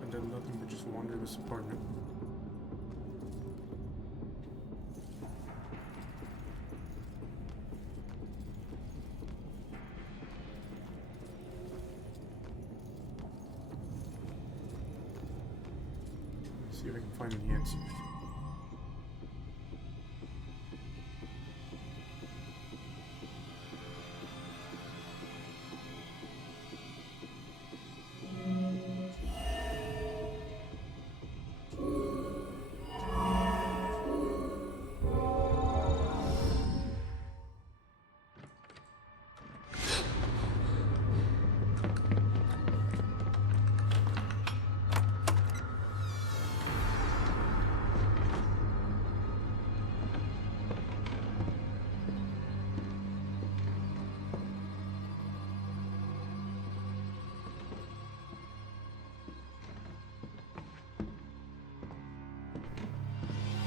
I did nothing but just wander this apartment. See if I can find any answers.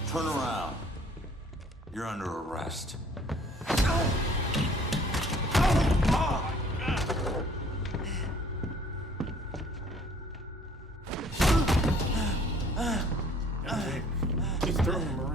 Turn around. You're under arrest. He's throwing him around.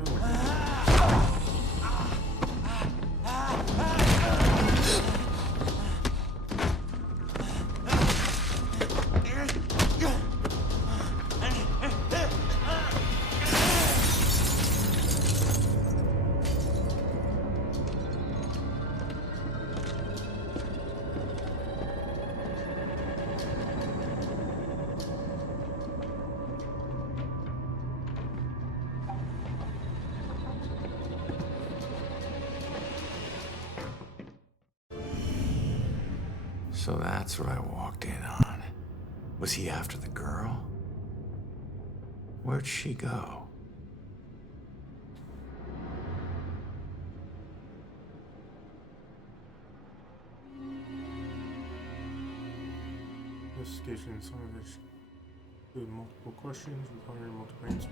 So that's what I walked in on. Was he after the girl? Where'd she go? Investigation and some of it include multiple questions requiring multiple answers.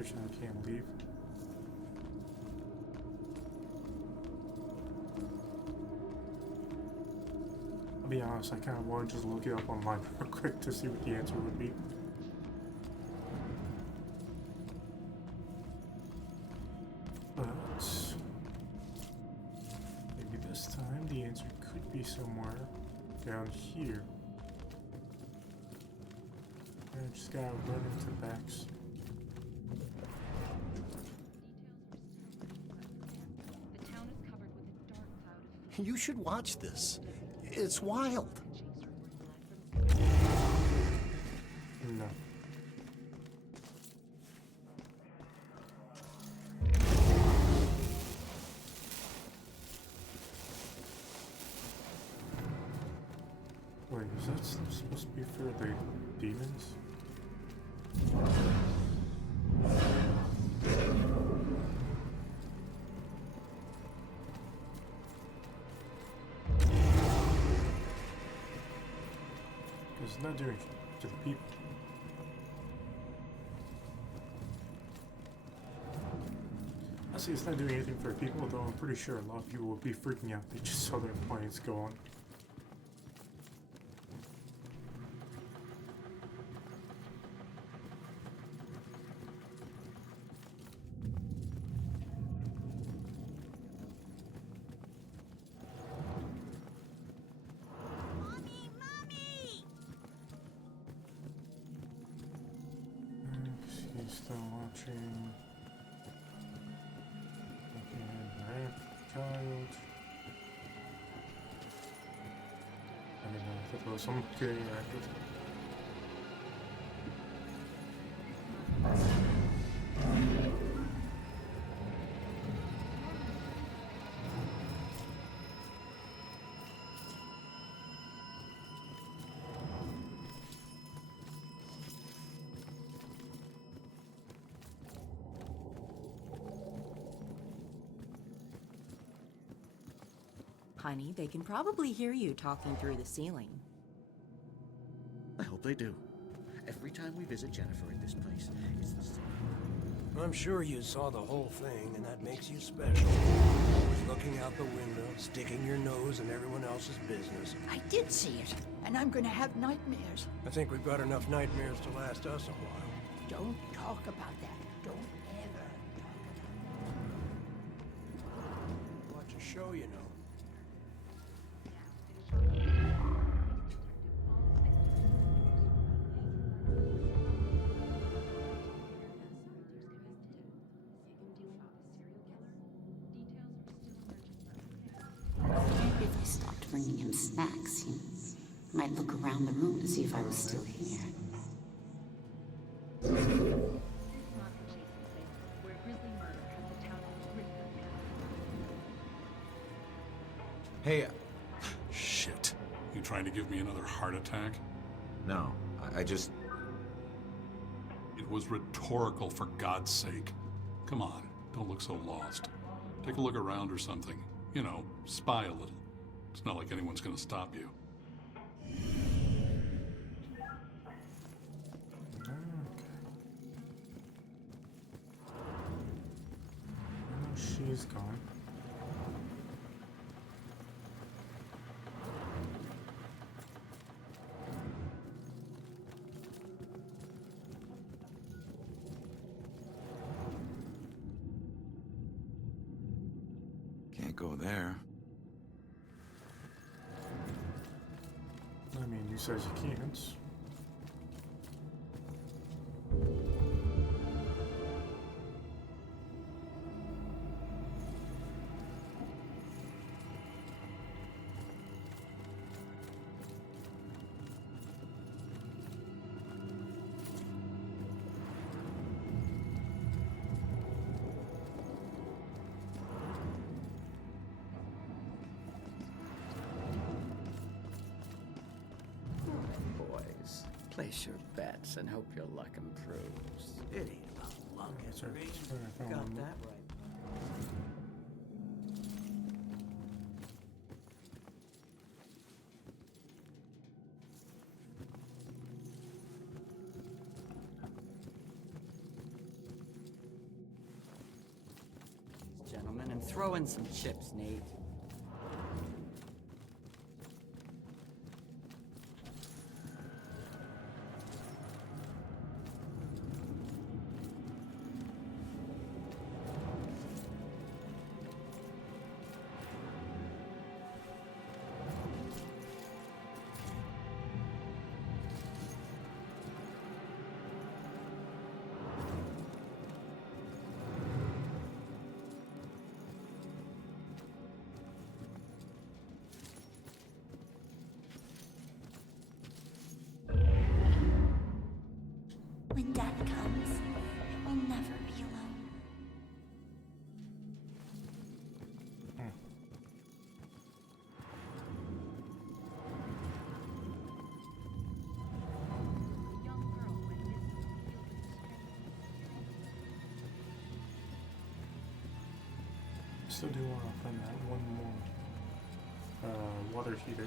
I can't leave. I'll be honest, I kind of want to just look it up online real quick to see what the answer would be. But maybe this time the answer could be somewhere down here. I just gotta run into backs. You should watch this. It's wild. No. Wait, is that supposed to be for the demons? It's not doing to the people. Honestly, it's not doing anything for people, though I'm pretty sure a lot of people would be freaking out. They just saw their planes go on. She's still watching. Child. I don't know if there was some getting active. Honey, they can probably hear you talking through the ceiling. I hope they do. Every time we visit Jennifer at this place, it's the same. I'm sure you saw the whole thing, and that makes you special. Always looking out the window, sticking your nose in everyone else's business. I did see it, and I'm gonna have nightmares. I think we've got enough nightmares to last us a while. Don't talk about that. Don't ever talk Watch a show, you know. If they stopped bringing him snacks, he might look around the room to see if I was still here. Hey, Shit. You trying to give me another heart attack? no, I just... It was rhetorical, for God's sake. Come on, don't look so lost. Take a look around or something. You know, spy a little. It's not like anyone's gonna stop you. She's gone. Can't go there. I mean, you says you can't. Boys, place your bets and hope your luck improves. It ain't about luck, it's Sir, You got that right. Gentlemen, and throw in some chips, Nate. When Dad comes, I will never be alone. Still do want to find that one more water heater.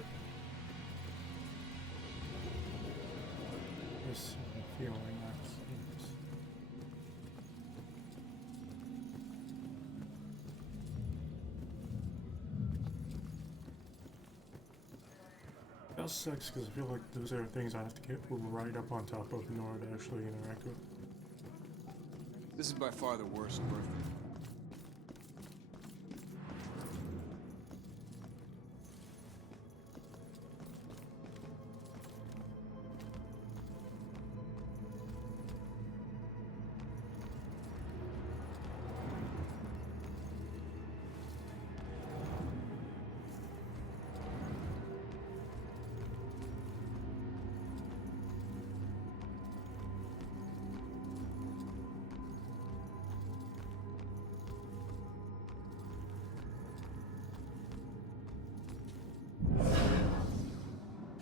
This feeling that seems. That sucks because I feel like those are things I have to get right up on top of in order to actually interact with. This is by far the worst birthday.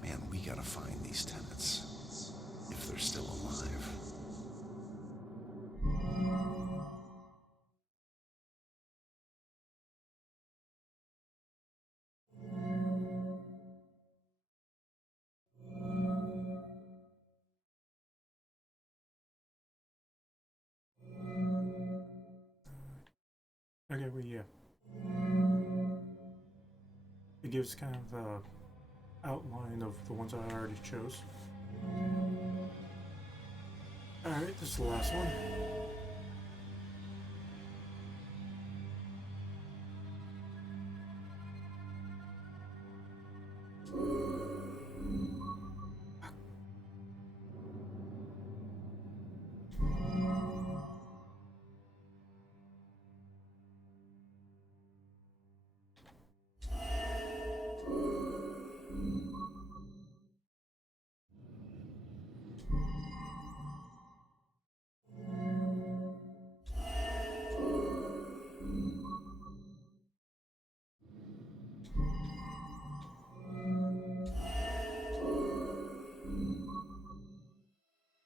Man, we gotta find these tenants. If they're still alive. Okay, well, yeah. It gives kind of the outline of the ones I already chose. Alright, this is the last one.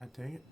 God dang it.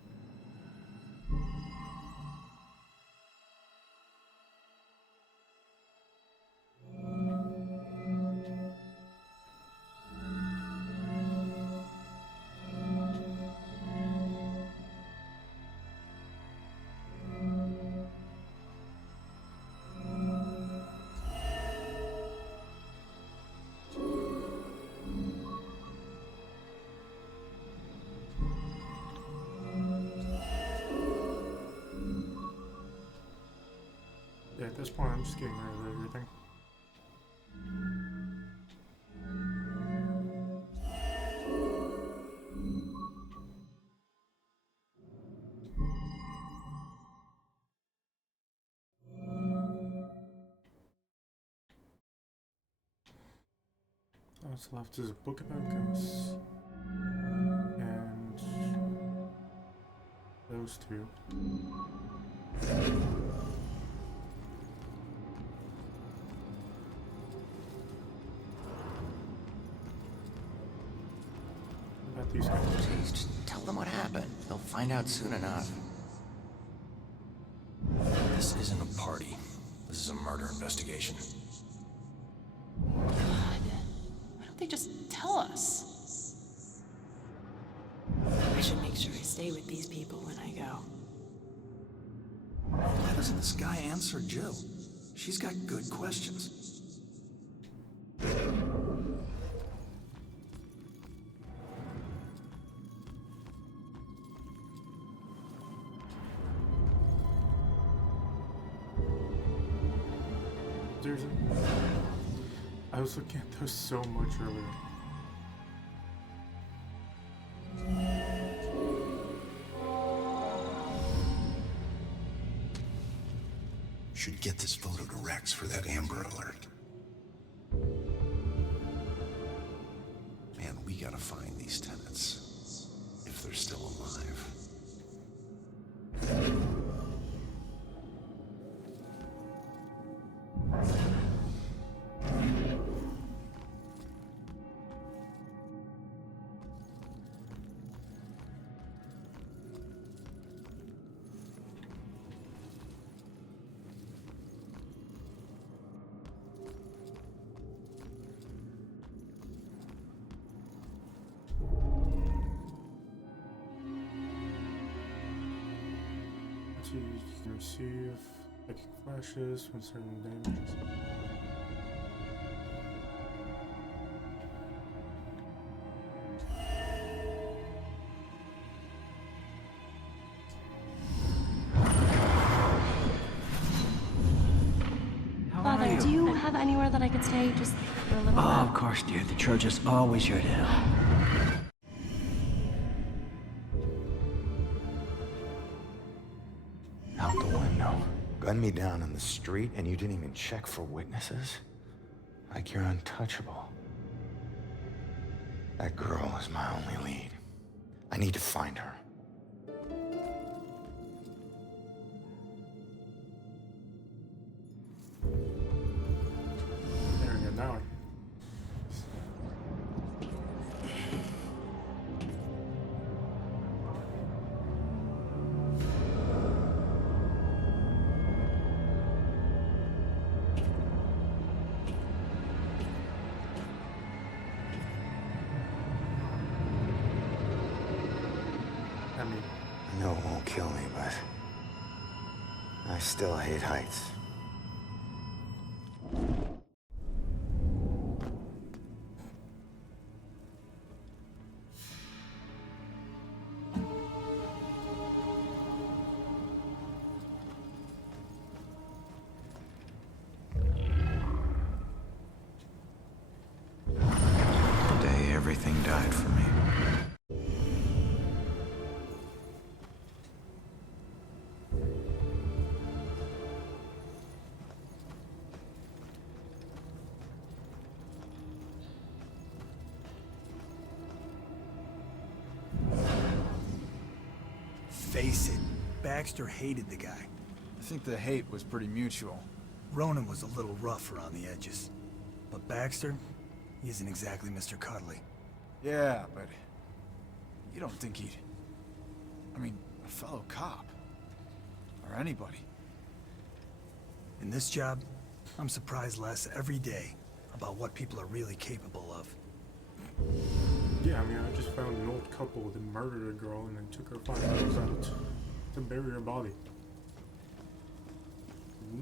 Yeah, at this point I'm just getting rid of everything. All that's left is a book about ghosts. And those two. About these guys. Jeez, just tell them what happened. They'll find out soon enough. This isn't a party. This is a murder investigation. God, why don't they just tell us? I should make sure I stay with these people when I go. Why doesn't this guy answer Jill? She's got good questions. Seriously? I was looking at those so much earlier. Should get this photo to Rex for that Amber Alert. Man, we gotta find these tenants. If they're still alive. You can receive psychic flashes when certain damages. Do you have anywhere that I could stay just for a little Oh, while? of course, dear. The church is always here to help. Out the window. Gun me down in the street and you didn't even check for witnesses? Like you're untouchable. That girl is my only lead. I need to find her. There we go, now. I know it won't kill me, but I still hate heights. The day everything died for me. Face it, Baxter hated the guy. I think the hate was pretty mutual. Ronan was a little rough around the edges. But Baxter, he isn't exactly Mr. Cuddly. Yeah, but you don't think he'd... I mean, a fellow cop. Or anybody. In this job, I'm surprised less every day about what people are really capable of. Yeah, I mean, I just found an old couple that murdered a girl and then took her 5 hours out to bury her body.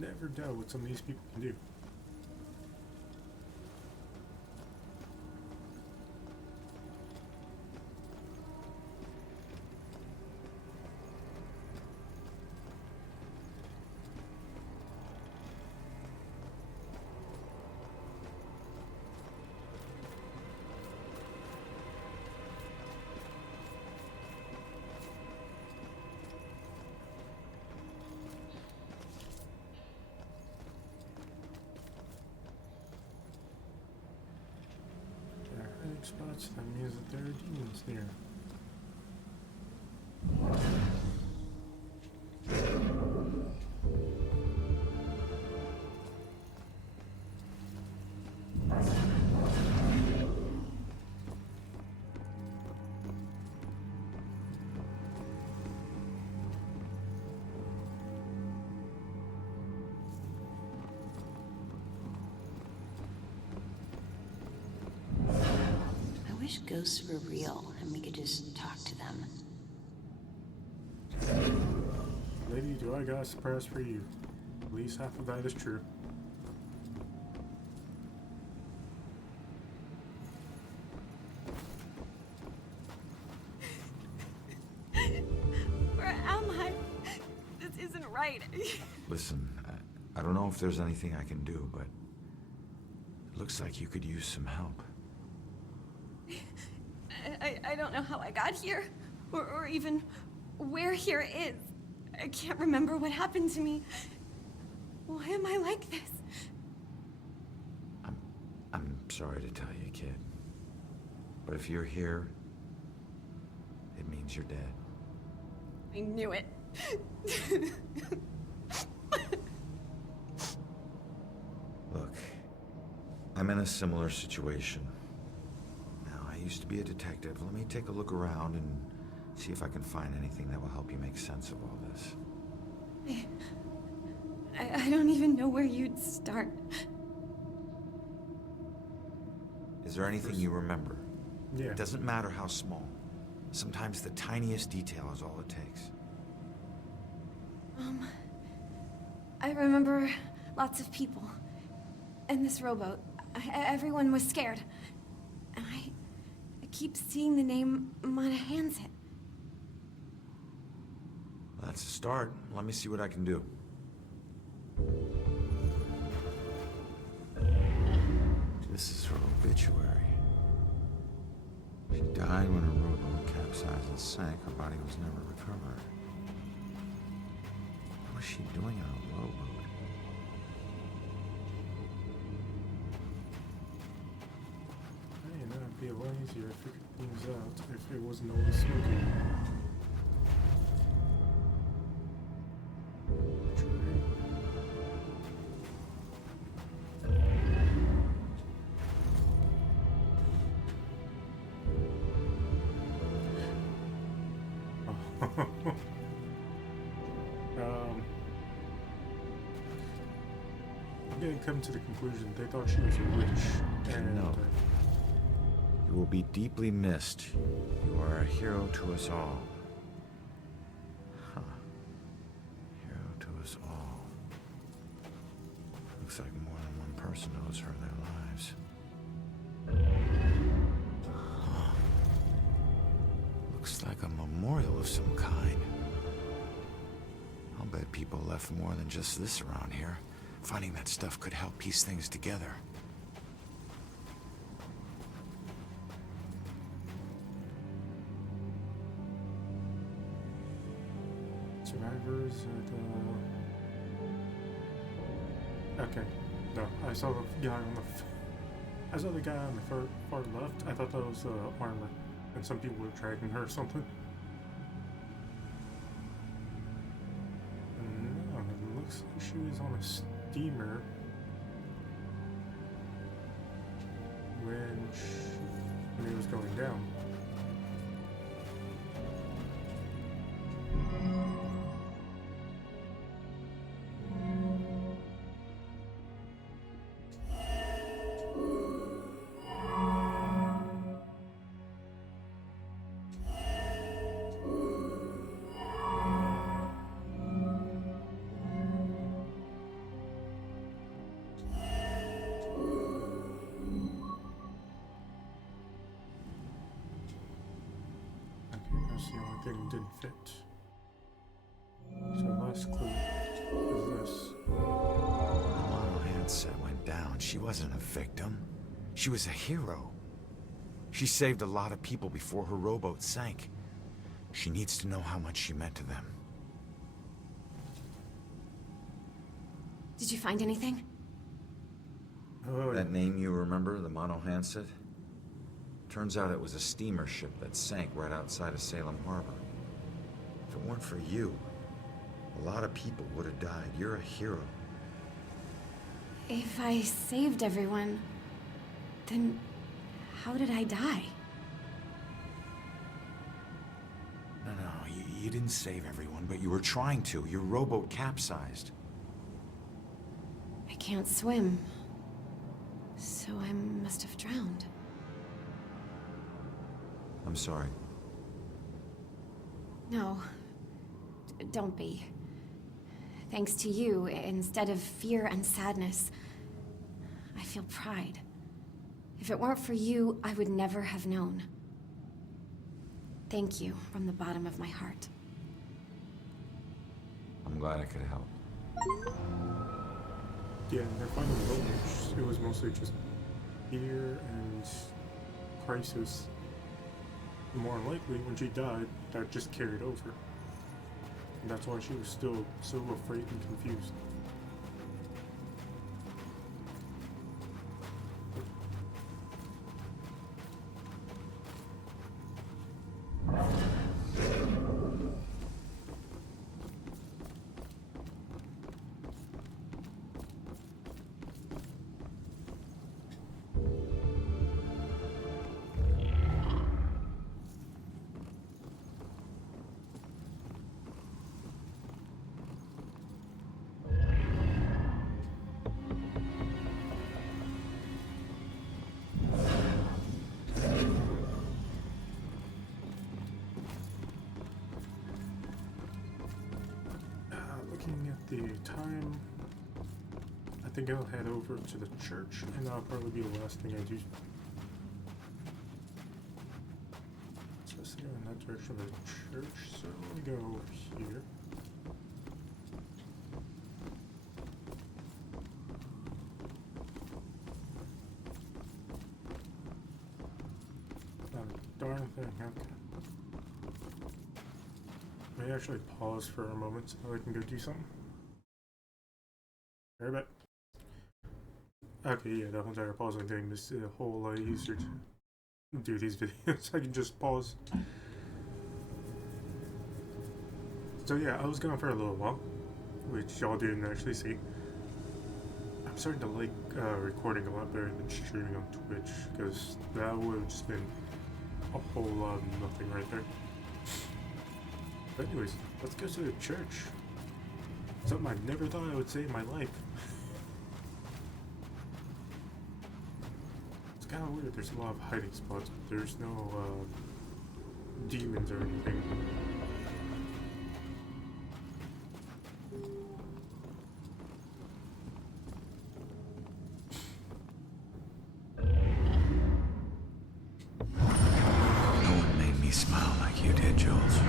Never doubt what some of these people can do. Spots, that means that there are demons near. I wish ghosts were real and we could just talk to them. Lady, do I got a surprise for you? At least half of that is true. Where am I? This isn't right. Listen, I don't know if there's anything I can do, but it looks like you could use some help. I don't know how I got here, or even where here is. I can't remember what happened to me. Why am I like this? I'm sorry to tell you, kid. But if you're here, it means you're dead. I knew it. Look, I'm in a similar situation. Now, I used to be a detective. Let me take a look around and see if I can find anything that will help you make sense of all this. I don't even know where you'd start. Is there anything you remember? Yeah. It doesn't matter how small. Sometimes the tiniest detail is all it takes. I remember lots of people. And this rowboat. Everyone was scared. And I keep seeing the name Mona Hansen. That's a start. Let me see what I can do. obituary. She died when her rowboat capsized and sank. Her body was never recovered. What was she doing on a rowboat? Hey, that'd be a lot easier to figure things out if it wasn't always smoking. I'm gonna come to the conclusion they thought she was a witch, and No. You will be deeply missed. You are a hero to us all. Huh. Hero to us all. Looks like more than one person owes her their lives. Huh. Looks like a memorial of some kind. I'll bet people left more than just this around here. Finding that stuff could help piece things together. Survivors at okay. No, I saw the guy on the. I saw the guy on the far left. I thought that was armor, and some people were dragging her or something. No, it looks like she was on a steamer when it was going down. That's the only thing that didn't fit. So last clue is this. Amano Hanset went down. She wasn't a victim. She was a hero. She saved a lot of people before her rowboat sank. She needs to know how much she meant to them. Did you find anything? Oh, that name you remember, the Mono Hanset? Turns out it was a steamer ship that sank right outside of Salem Harbor. If it weren't for you, a lot of people would have died. You're a hero. If I saved everyone, then how did I die? No, you didn't save everyone, but you were trying to. Your rowboat capsized. I can't swim, so I must have drowned. I'm sorry. No, don't be. Thanks to you, instead of fear and sadness, I feel pride. If it weren't for you, I would never have known. Thank you from the bottom of my heart. I'm glad I could help. Yeah, in their final moments, it was mostly just fear and crisis. More likely, when she died, that just carried over. And that's why she was still so afraid and confused. Looking at the time, I think I'll head over to the church, and that'll probably be the last thing I do. So let's go in that direction of the church, so we go over here. thing, okay. May I actually pause for a moment so I can go do something? Right back. Okay, yeah, that whole entire pausing thing makes it a whole lot easier to do these videos. I can just pause. So yeah, I was gone for a little while, which y'all didn't actually see. I'm starting to like recording a lot better than streaming on Twitch, because that would have just been a whole lot of nothing right there. But anyways, let's go to the church. Something I never thought I would say in my life. It's kind of weird, there's a lot of hiding spots, but there's no demons or anything. Smile like you did, Jules.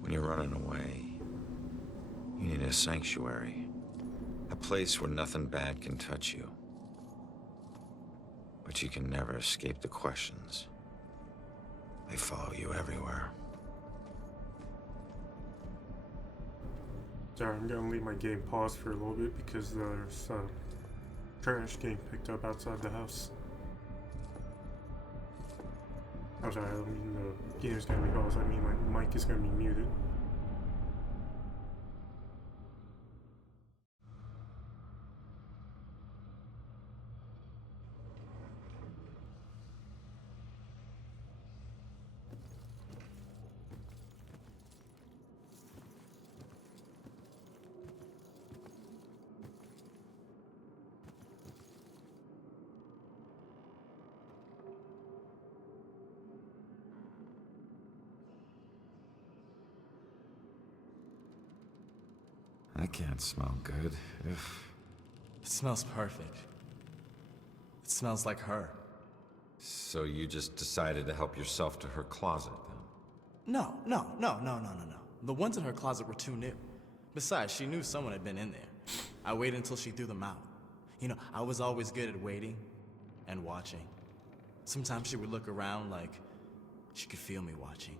When you're running away, you need a sanctuary. A place where nothing bad can touch you. But you can never escape the questions. They follow you everywhere. Sorry, I'm gonna leave my game paused for a little bit because there's trash getting picked up outside the house. I'm sorry, I don't mean the game's gonna be paused, I mean my mic is gonna be muted. That can't smell good. Ugh. It smells perfect. It smells like her. So you just decided to help yourself to her closet, then? No. The ones in her closet were too new. Besides, she knew someone had been in there. I waited until she threw them out. You know, I was always good at waiting and watching. Sometimes she would look around like she could feel me watching.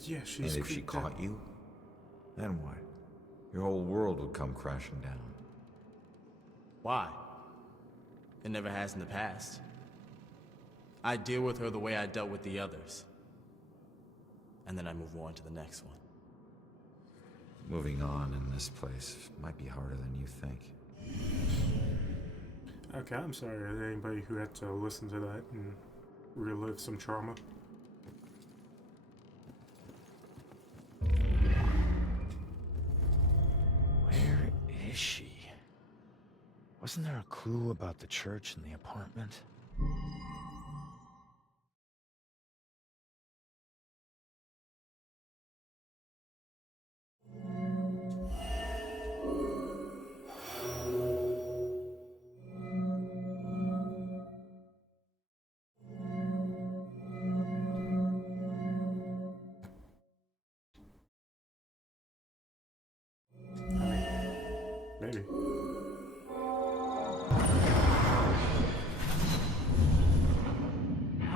Yeah, she's And if she caught you, then what? Your whole world would come crashing down. Why? It never has in the past. I deal with her the way I dealt with the others. And then I move on to the next one. Moving on in this place might be harder than you think. Okay, I'm sorry to anybody who had to listen to that and relive some trauma. Where is she? Wasn't there a clue about the church in the apartment? Maybe.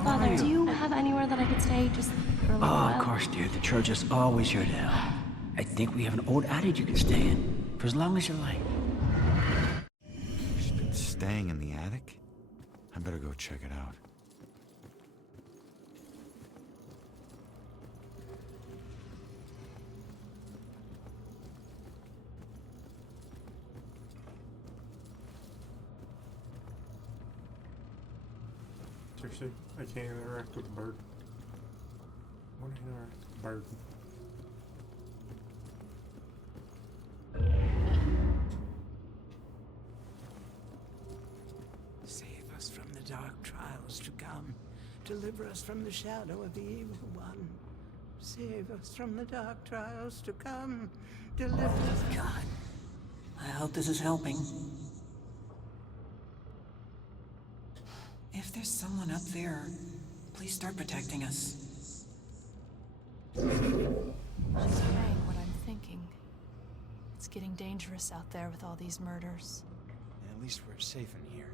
Father, do you have anywhere that I could stay just for a little while? Of course, dear. The church is always your to help. I think we have an old attic you can stay in for as long as you like. She's been staying in the attic? I better go check it out. Seriously, I can't interact with the bird. I want to interact with the bird. Save us from the dark trials to come. Deliver us from the shadow of the evil one. Save us from the dark trials to come. Deliver us. God. I hope this is helping. If there's someone up there, please start protecting us. She's saying what I'm thinking. It's getting dangerous out there with all these murders. At least we're safe in here.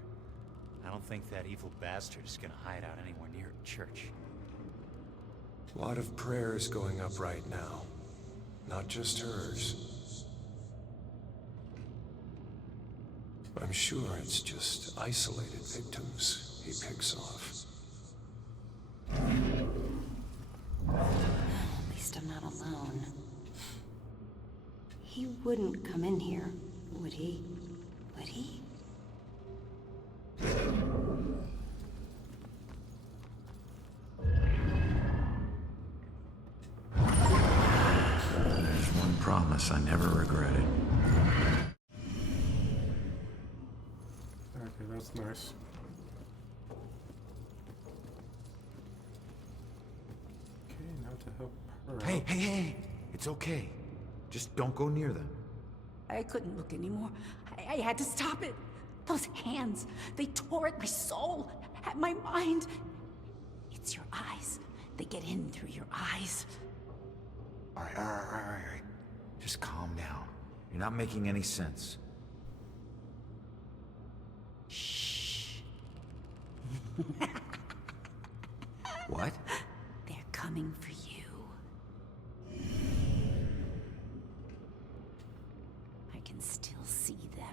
I don't think that evil bastard is gonna hide out anywhere near a church. A lot of prayers going up right now. Not just hers. I'm sure it's just isolated victims he picks off. At least I'm not alone. He wouldn't come in here, would he? Would he? There's one promise I never regretted. Okay, that's nice. Okay, now to help her Hey, out. hey! It's okay. Just don't go near them. I couldn't look anymore. I had to stop it. Those hands, they tore at my soul, at my mind. It's your eyes. They get in through your eyes. All right. Just calm down. You're not making any sense. Shh. What? They're coming for you. I can still see them.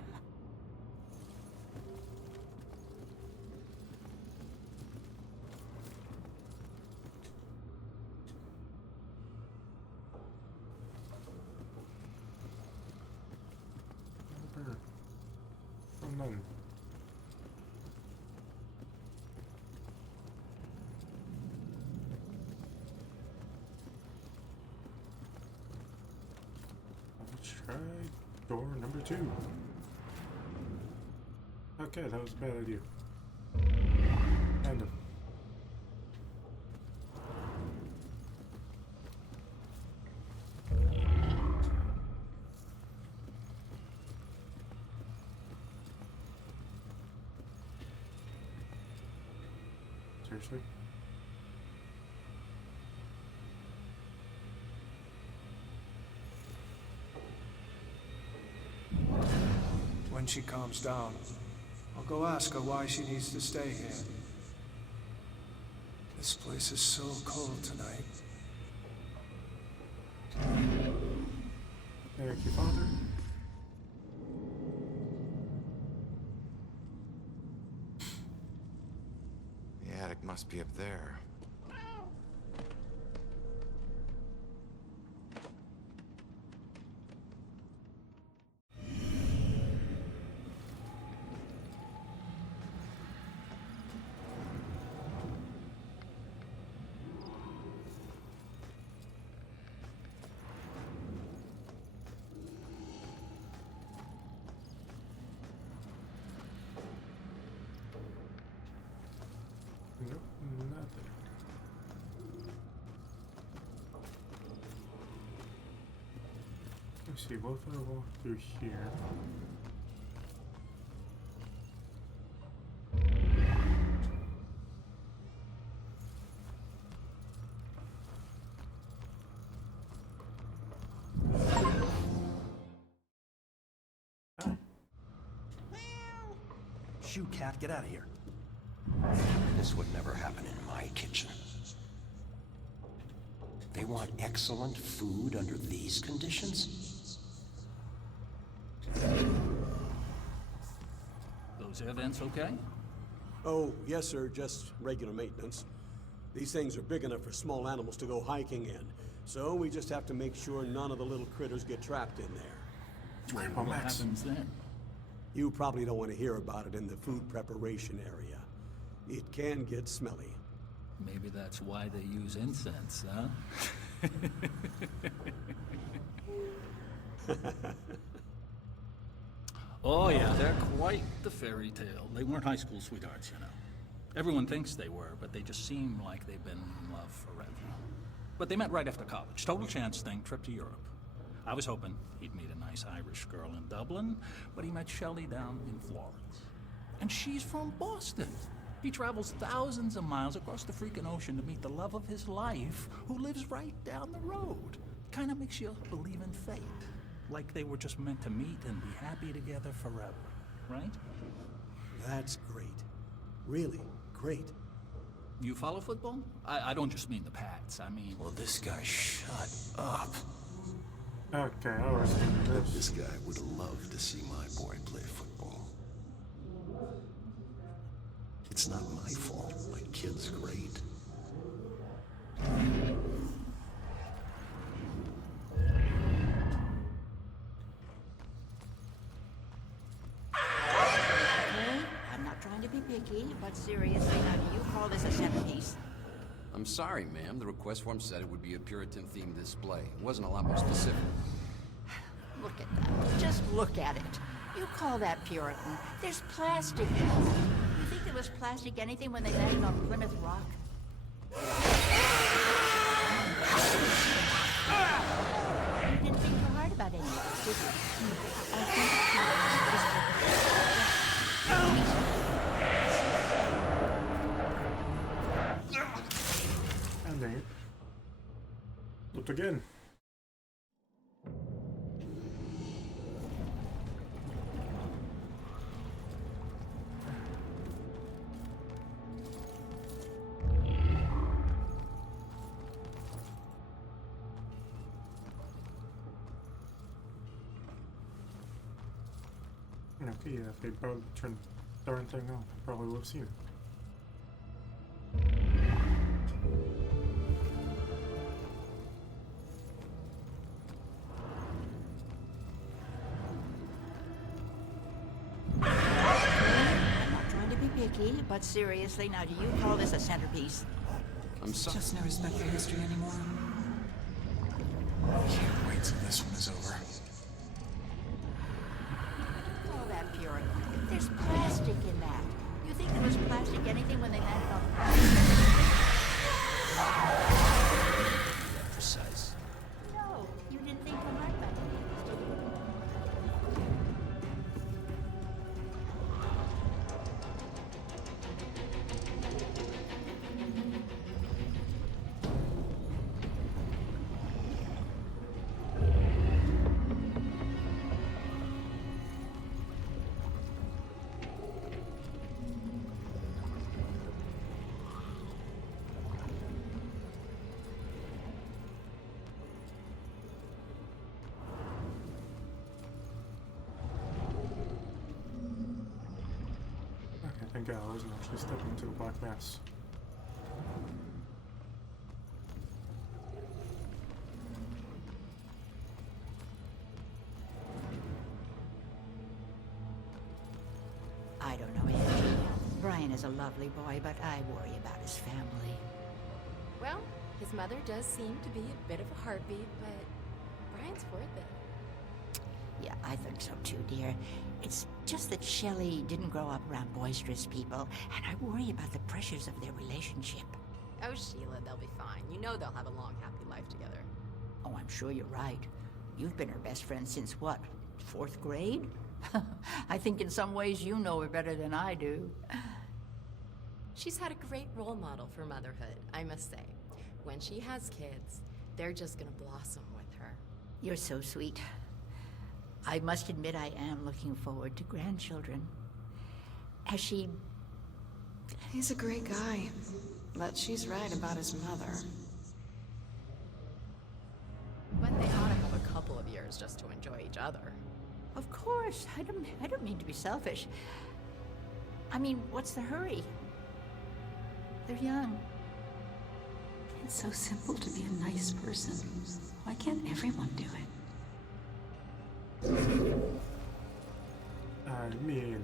Oh, none. Let's try door number 2. Okay, that was a bad idea. Kind of. Seriously? When she calms down, I'll go ask her why she needs to stay here. This place is so cold tonight. Thank you, Father. The attic must be up there. Nope, nothing. Let's see, what if I walk through here? Shoo, cat, get out of here. This would never happen in my kitchen. They want excellent food under these conditions? Those air vents okay? Oh, yes, sir. Just regular maintenance. These things are big enough for small animals to go hiking in. So we just have to make sure none of the little critters get trapped in there. What happens then? You probably don't want to hear about it in the food preparation area. It can get smelly. Maybe that's why they use incense, huh? Oh yeah, they're quite the fairy tale. They weren't high school sweethearts, you know. Everyone thinks they were, but they just seem like they've been in love forever. But they met right after college. Total chance thing, trip to Europe. I was hoping he'd meet a nice Irish girl in Dublin, but he met Shelley down in Florence. And she's from Boston. He travels thousands of miles across the freaking ocean to meet the love of his life, who lives right down the road. Kind of makes you believe in fate. Like they were just meant to meet and be happy together forever, right? That's great. Really great. You follow football? I don't just mean the Pats, I mean... Well, this guy, shut up. Okay, I was thinking this. This guy would love to see my boy play football. It's not my fault. My kid's great. I'm not trying to be picky, but seriously, now do you call this a centerpiece? I'm sorry, ma'am. The request form said it would be a Puritan-themed display. It wasn't a lot more specific. Look at that. Just look at it. You call that Puritan? There's plastic in it. You think there was plastic anything when they landed on Plymouth Rock? You didn't think too hard about any of this, did you? I think And dang it. Looked again. Okay, yeah, if they both turned the darn thing on, I probably would have seen it. But seriously, now do you call this a centerpiece? I'm sorry. Just no respect for history anymore. I can't wait till this one is over. Call that Puritan? There's plastic in that. You think there was plastic anything when they landed on Precise. No, you didn't think too hard about it. Thank God I wasn't actually stepping into the black mass. I don't know, Angie. Brian is a lovely boy, but I worry about his family. Well, his mother does seem to be a bit of a heartbeat, but Brian's worth it. Yeah, I think so too, dear. It's just that Shelley didn't grow up around boisterous people, and I worry about the pressures of their relationship. Oh, Sheila, they'll be fine. You know they'll have a long, happy life together. Oh, I'm sure you're right. You've been her best friend since what, 4th grade? I think in some ways you know her better than I do. She's had a great role model for motherhood, I must say. When she has kids, they're just gonna blossom with her. You're so sweet. I must admit I am looking forward to grandchildren. Has she... He's a great guy, but she's right about his mother. But they ought to have a couple of years just to enjoy each other. Of course. I don't mean to be selfish. I mean, what's the hurry? They're young. It's so simple to be a nice person. Why can't everyone do it? I mean,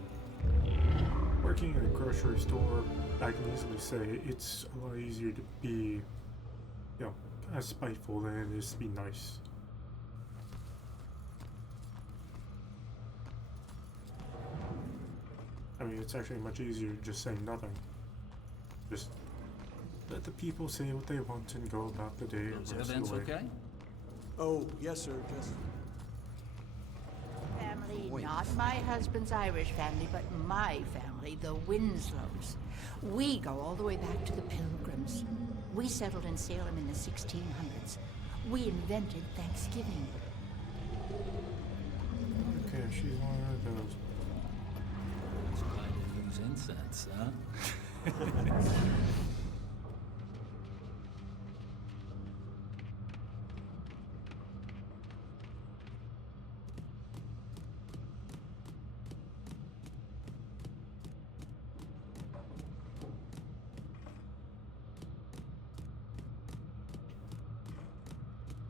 working in a grocery store, I can easily say it's a lot easier to be, you know, kind of spiteful than it is to be nice. I mean, it's actually much easier to just say nothing. Just let the people say what they want and go about the day. Is everything okay? Oh, yes, sir, just... Family, Wait. not my husband's Irish family, but my family, the Winslows. We go all the way back to the Pilgrims. We settled in Salem in the 1600s. We invented Thanksgiving. Okay, she's one of those. It's glad you use incense, huh?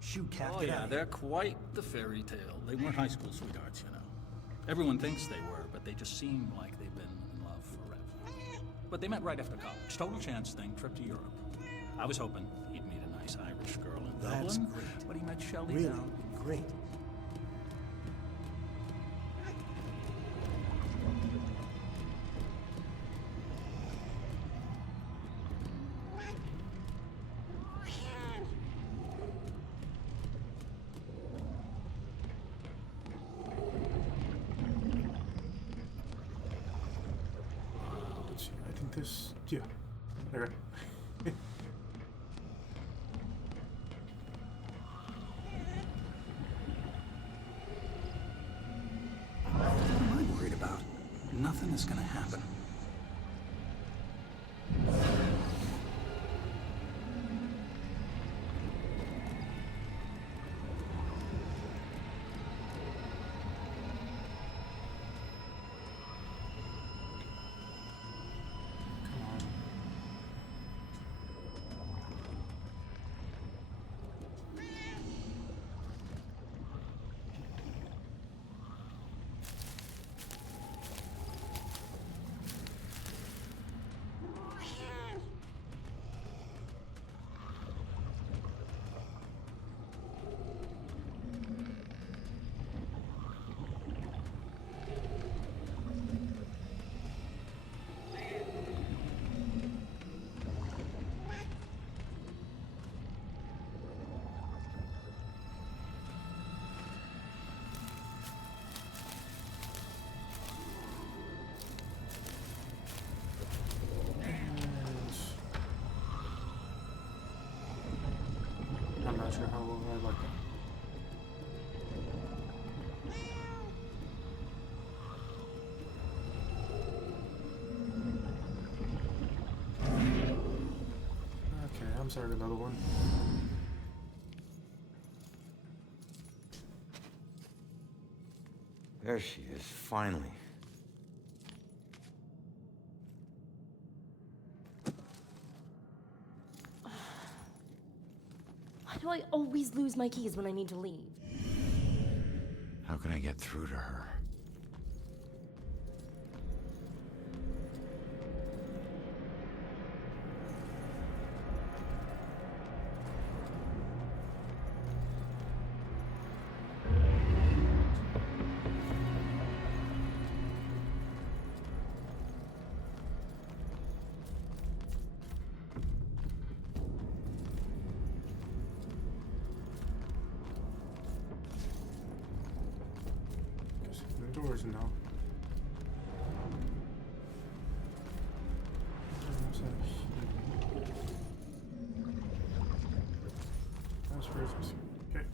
Shoot, Cap, Oh get yeah, out of they're here. quite the fairy tale. They weren't high school sweethearts, you know. Everyone thinks they were, but they just seem like they've been in love forever. But they met right after college. Total chance thing, trip to Europe. I was hoping he'd meet a nice Irish girl in That's Dublin, great. but he met Shelley Really down. great. Let's see. I think this. Yeah. Okay. What am I worried about? Nothing is gonna happen. I'm not sure how well I like that. Okay, I'm sorry, another one. There she is, finally. Why do I always lose my keys when I need to leave? How can I get through to her? Guess the doors now. Okay.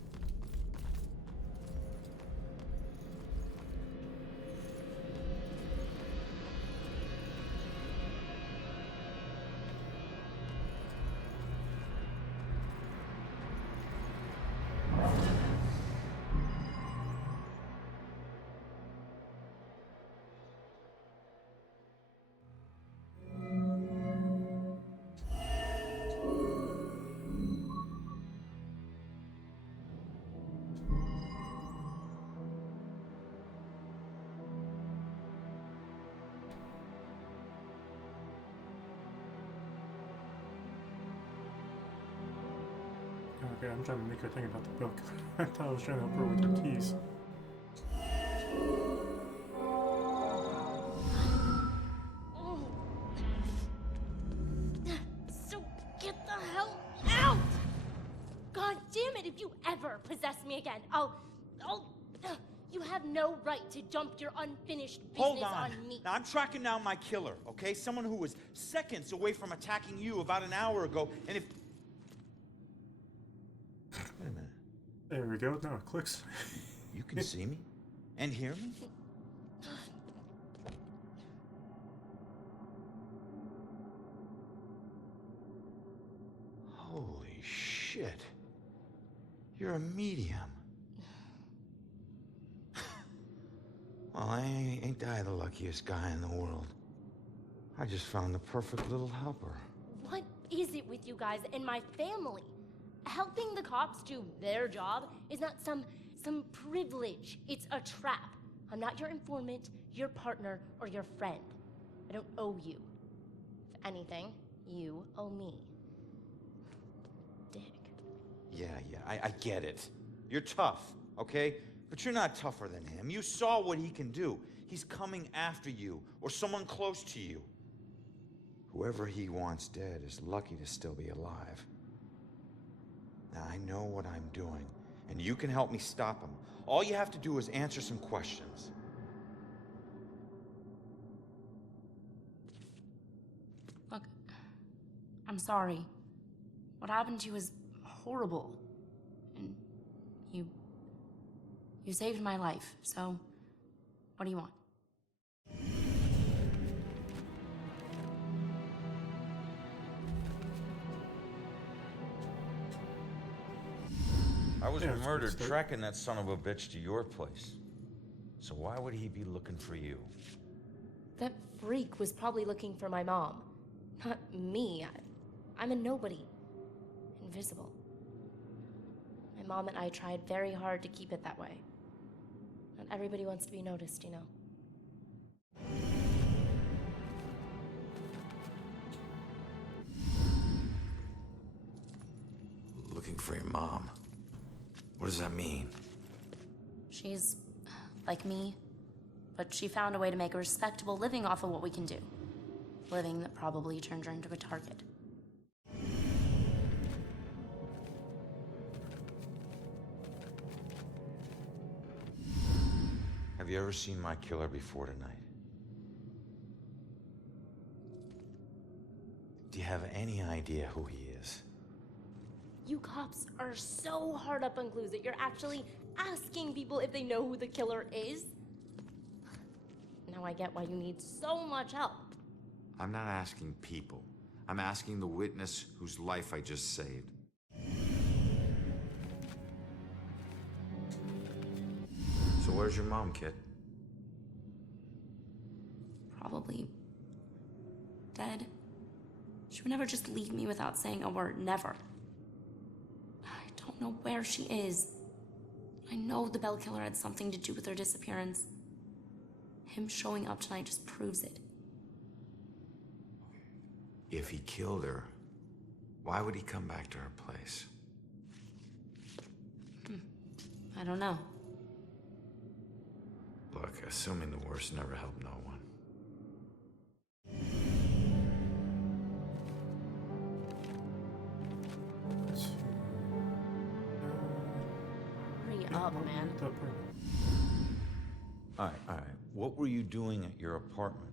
Okay, I'm trying to make her think about the book. I thought I was trying to help her with her keys. So get the hell out! God damn it, if you ever possess me again. You have no right to dump your unfinished Hold business on. me. Now, I'm tracking down my killer, okay? Someone who was seconds away from attacking you about an hour ago, and if... Wait a minute. There we go. Now it clicks. You can see me? And hear me? Holy shit. You're a medium. Well, ain't I the luckiest guy in the world? I just found the perfect little helper. What is it with you guys and my family? Helping the cops do their job is not some privilege. It's a trap. I'm not your informant, your partner, or your friend. I don't owe you. If anything, you owe me. Dick. Yeah, I get it. You're tough, okay? But you're not tougher than him. You saw what he can do. He's coming after you, or someone close to you. Whoever he wants dead is lucky to still be alive. Now, I know what I'm doing, and you can help me stop him. All you have to do is answer some questions. Look, I'm sorry. What happened to you was horrible. And you saved my life, so what do you want? I was murdered tracking that son of a bitch to your place. So why would he be looking for you? That freak was probably looking for my mom. Not me. I'm a nobody. Invisible. My mom and I tried very hard to keep it that way. Not everybody wants to be noticed, you know. Looking for your mom. What does that mean? She's like me, but she found a way to make a respectable living off of what we can do. Living that probably turned her into a target. Have you ever seen my killer before tonight? Do you have any idea who he is? You cops are so hard up on clues that you're actually asking people if they know who the killer is. Now I get why you need so much help. I'm not asking people. I'm asking the witness whose life I just saved. So where's your mom, kid? Probably dead. She would never just leave me without saying a word, never. I don't know where she is. I know the Bell Killer had something to do with her disappearance. Him showing up tonight just proves it. If he killed her, why would he come back to her place? I don't know. Look, assuming the worst never helped no one. Hurry up, man. All right. What were you doing at your apartment?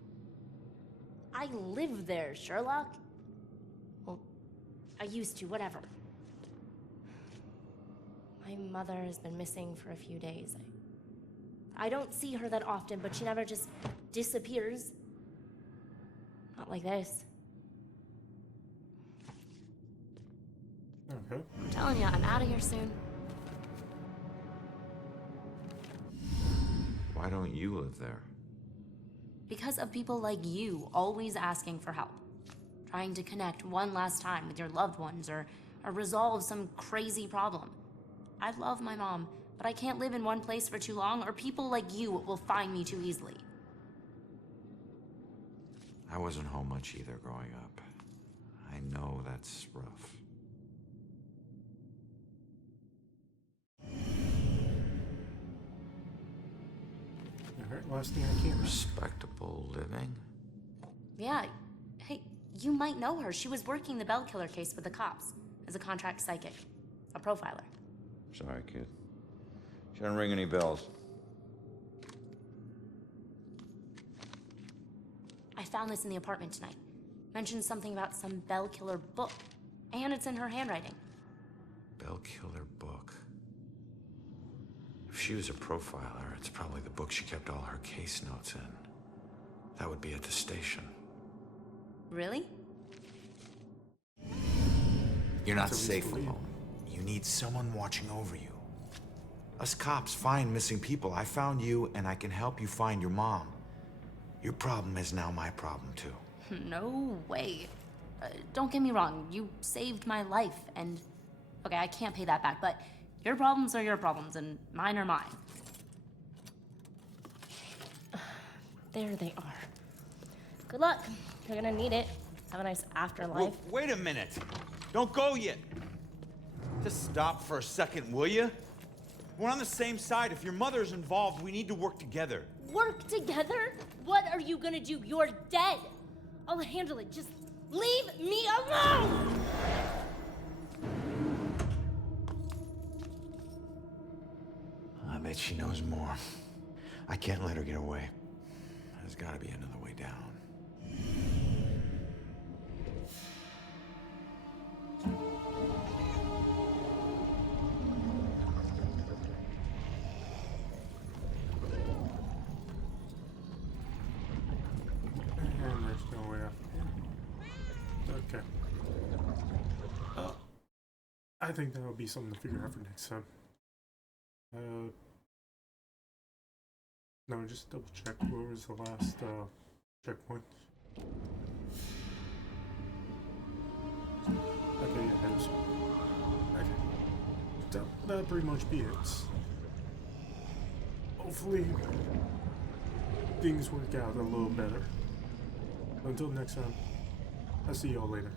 I live there, Sherlock. Well, I used to, whatever. My mother has been missing for a few days. I don't see her that often, but she never just disappears. Not like this. Okay. I'm telling you, I'm out of here soon. Why don't you live there? Because of people like you always asking for help. Trying to connect one last time with your loved ones or resolve some crazy problem. I love my mom, but I can't live in one place for too long or people like you will find me too easily. I wasn't home much either growing up. I know that's rough. Alright, last thing I can. Respectable living? Yeah, hey, you might know her. She was working the Bell Killer case with the cops as a contract psychic, a profiler. Sorry, kid. Shouldn't ring any bells. I found this in the apartment tonight. Mentioned something about some Bell Killer book. And it's in her handwriting. Bell Killer book. If she was a profiler, it's probably the book she kept all her case notes in. That would be at the station. Really? You're not safe alone. You need someone watching over you. Us cops find missing people. I found you, and I can help you find your mom. Your problem is now my problem, too. No way. Don't get me wrong, you saved my life, and... Okay, I can't pay that back, but your problems are your problems, and mine are mine. There they are. Good luck. You're gonna need it. Have a nice afterlife. Wait a minute. Don't go yet. Just stop for a second, will you? We're on the same side. If your mother's involved, we need to work together. Work together? What are you gonna do? You're dead. I'll handle it. Just leave me alone! I bet she knows more. I can't let her get away. There's gotta be another way down. And there's no way out. Okay. I think that would be something to figure out for next time. No, just double check where was the last checkpoint. Okay, yeah, it was. Okay. That'll pretty much be it. Hopefully, things work out a little better. Until next time, I'll see y'all later.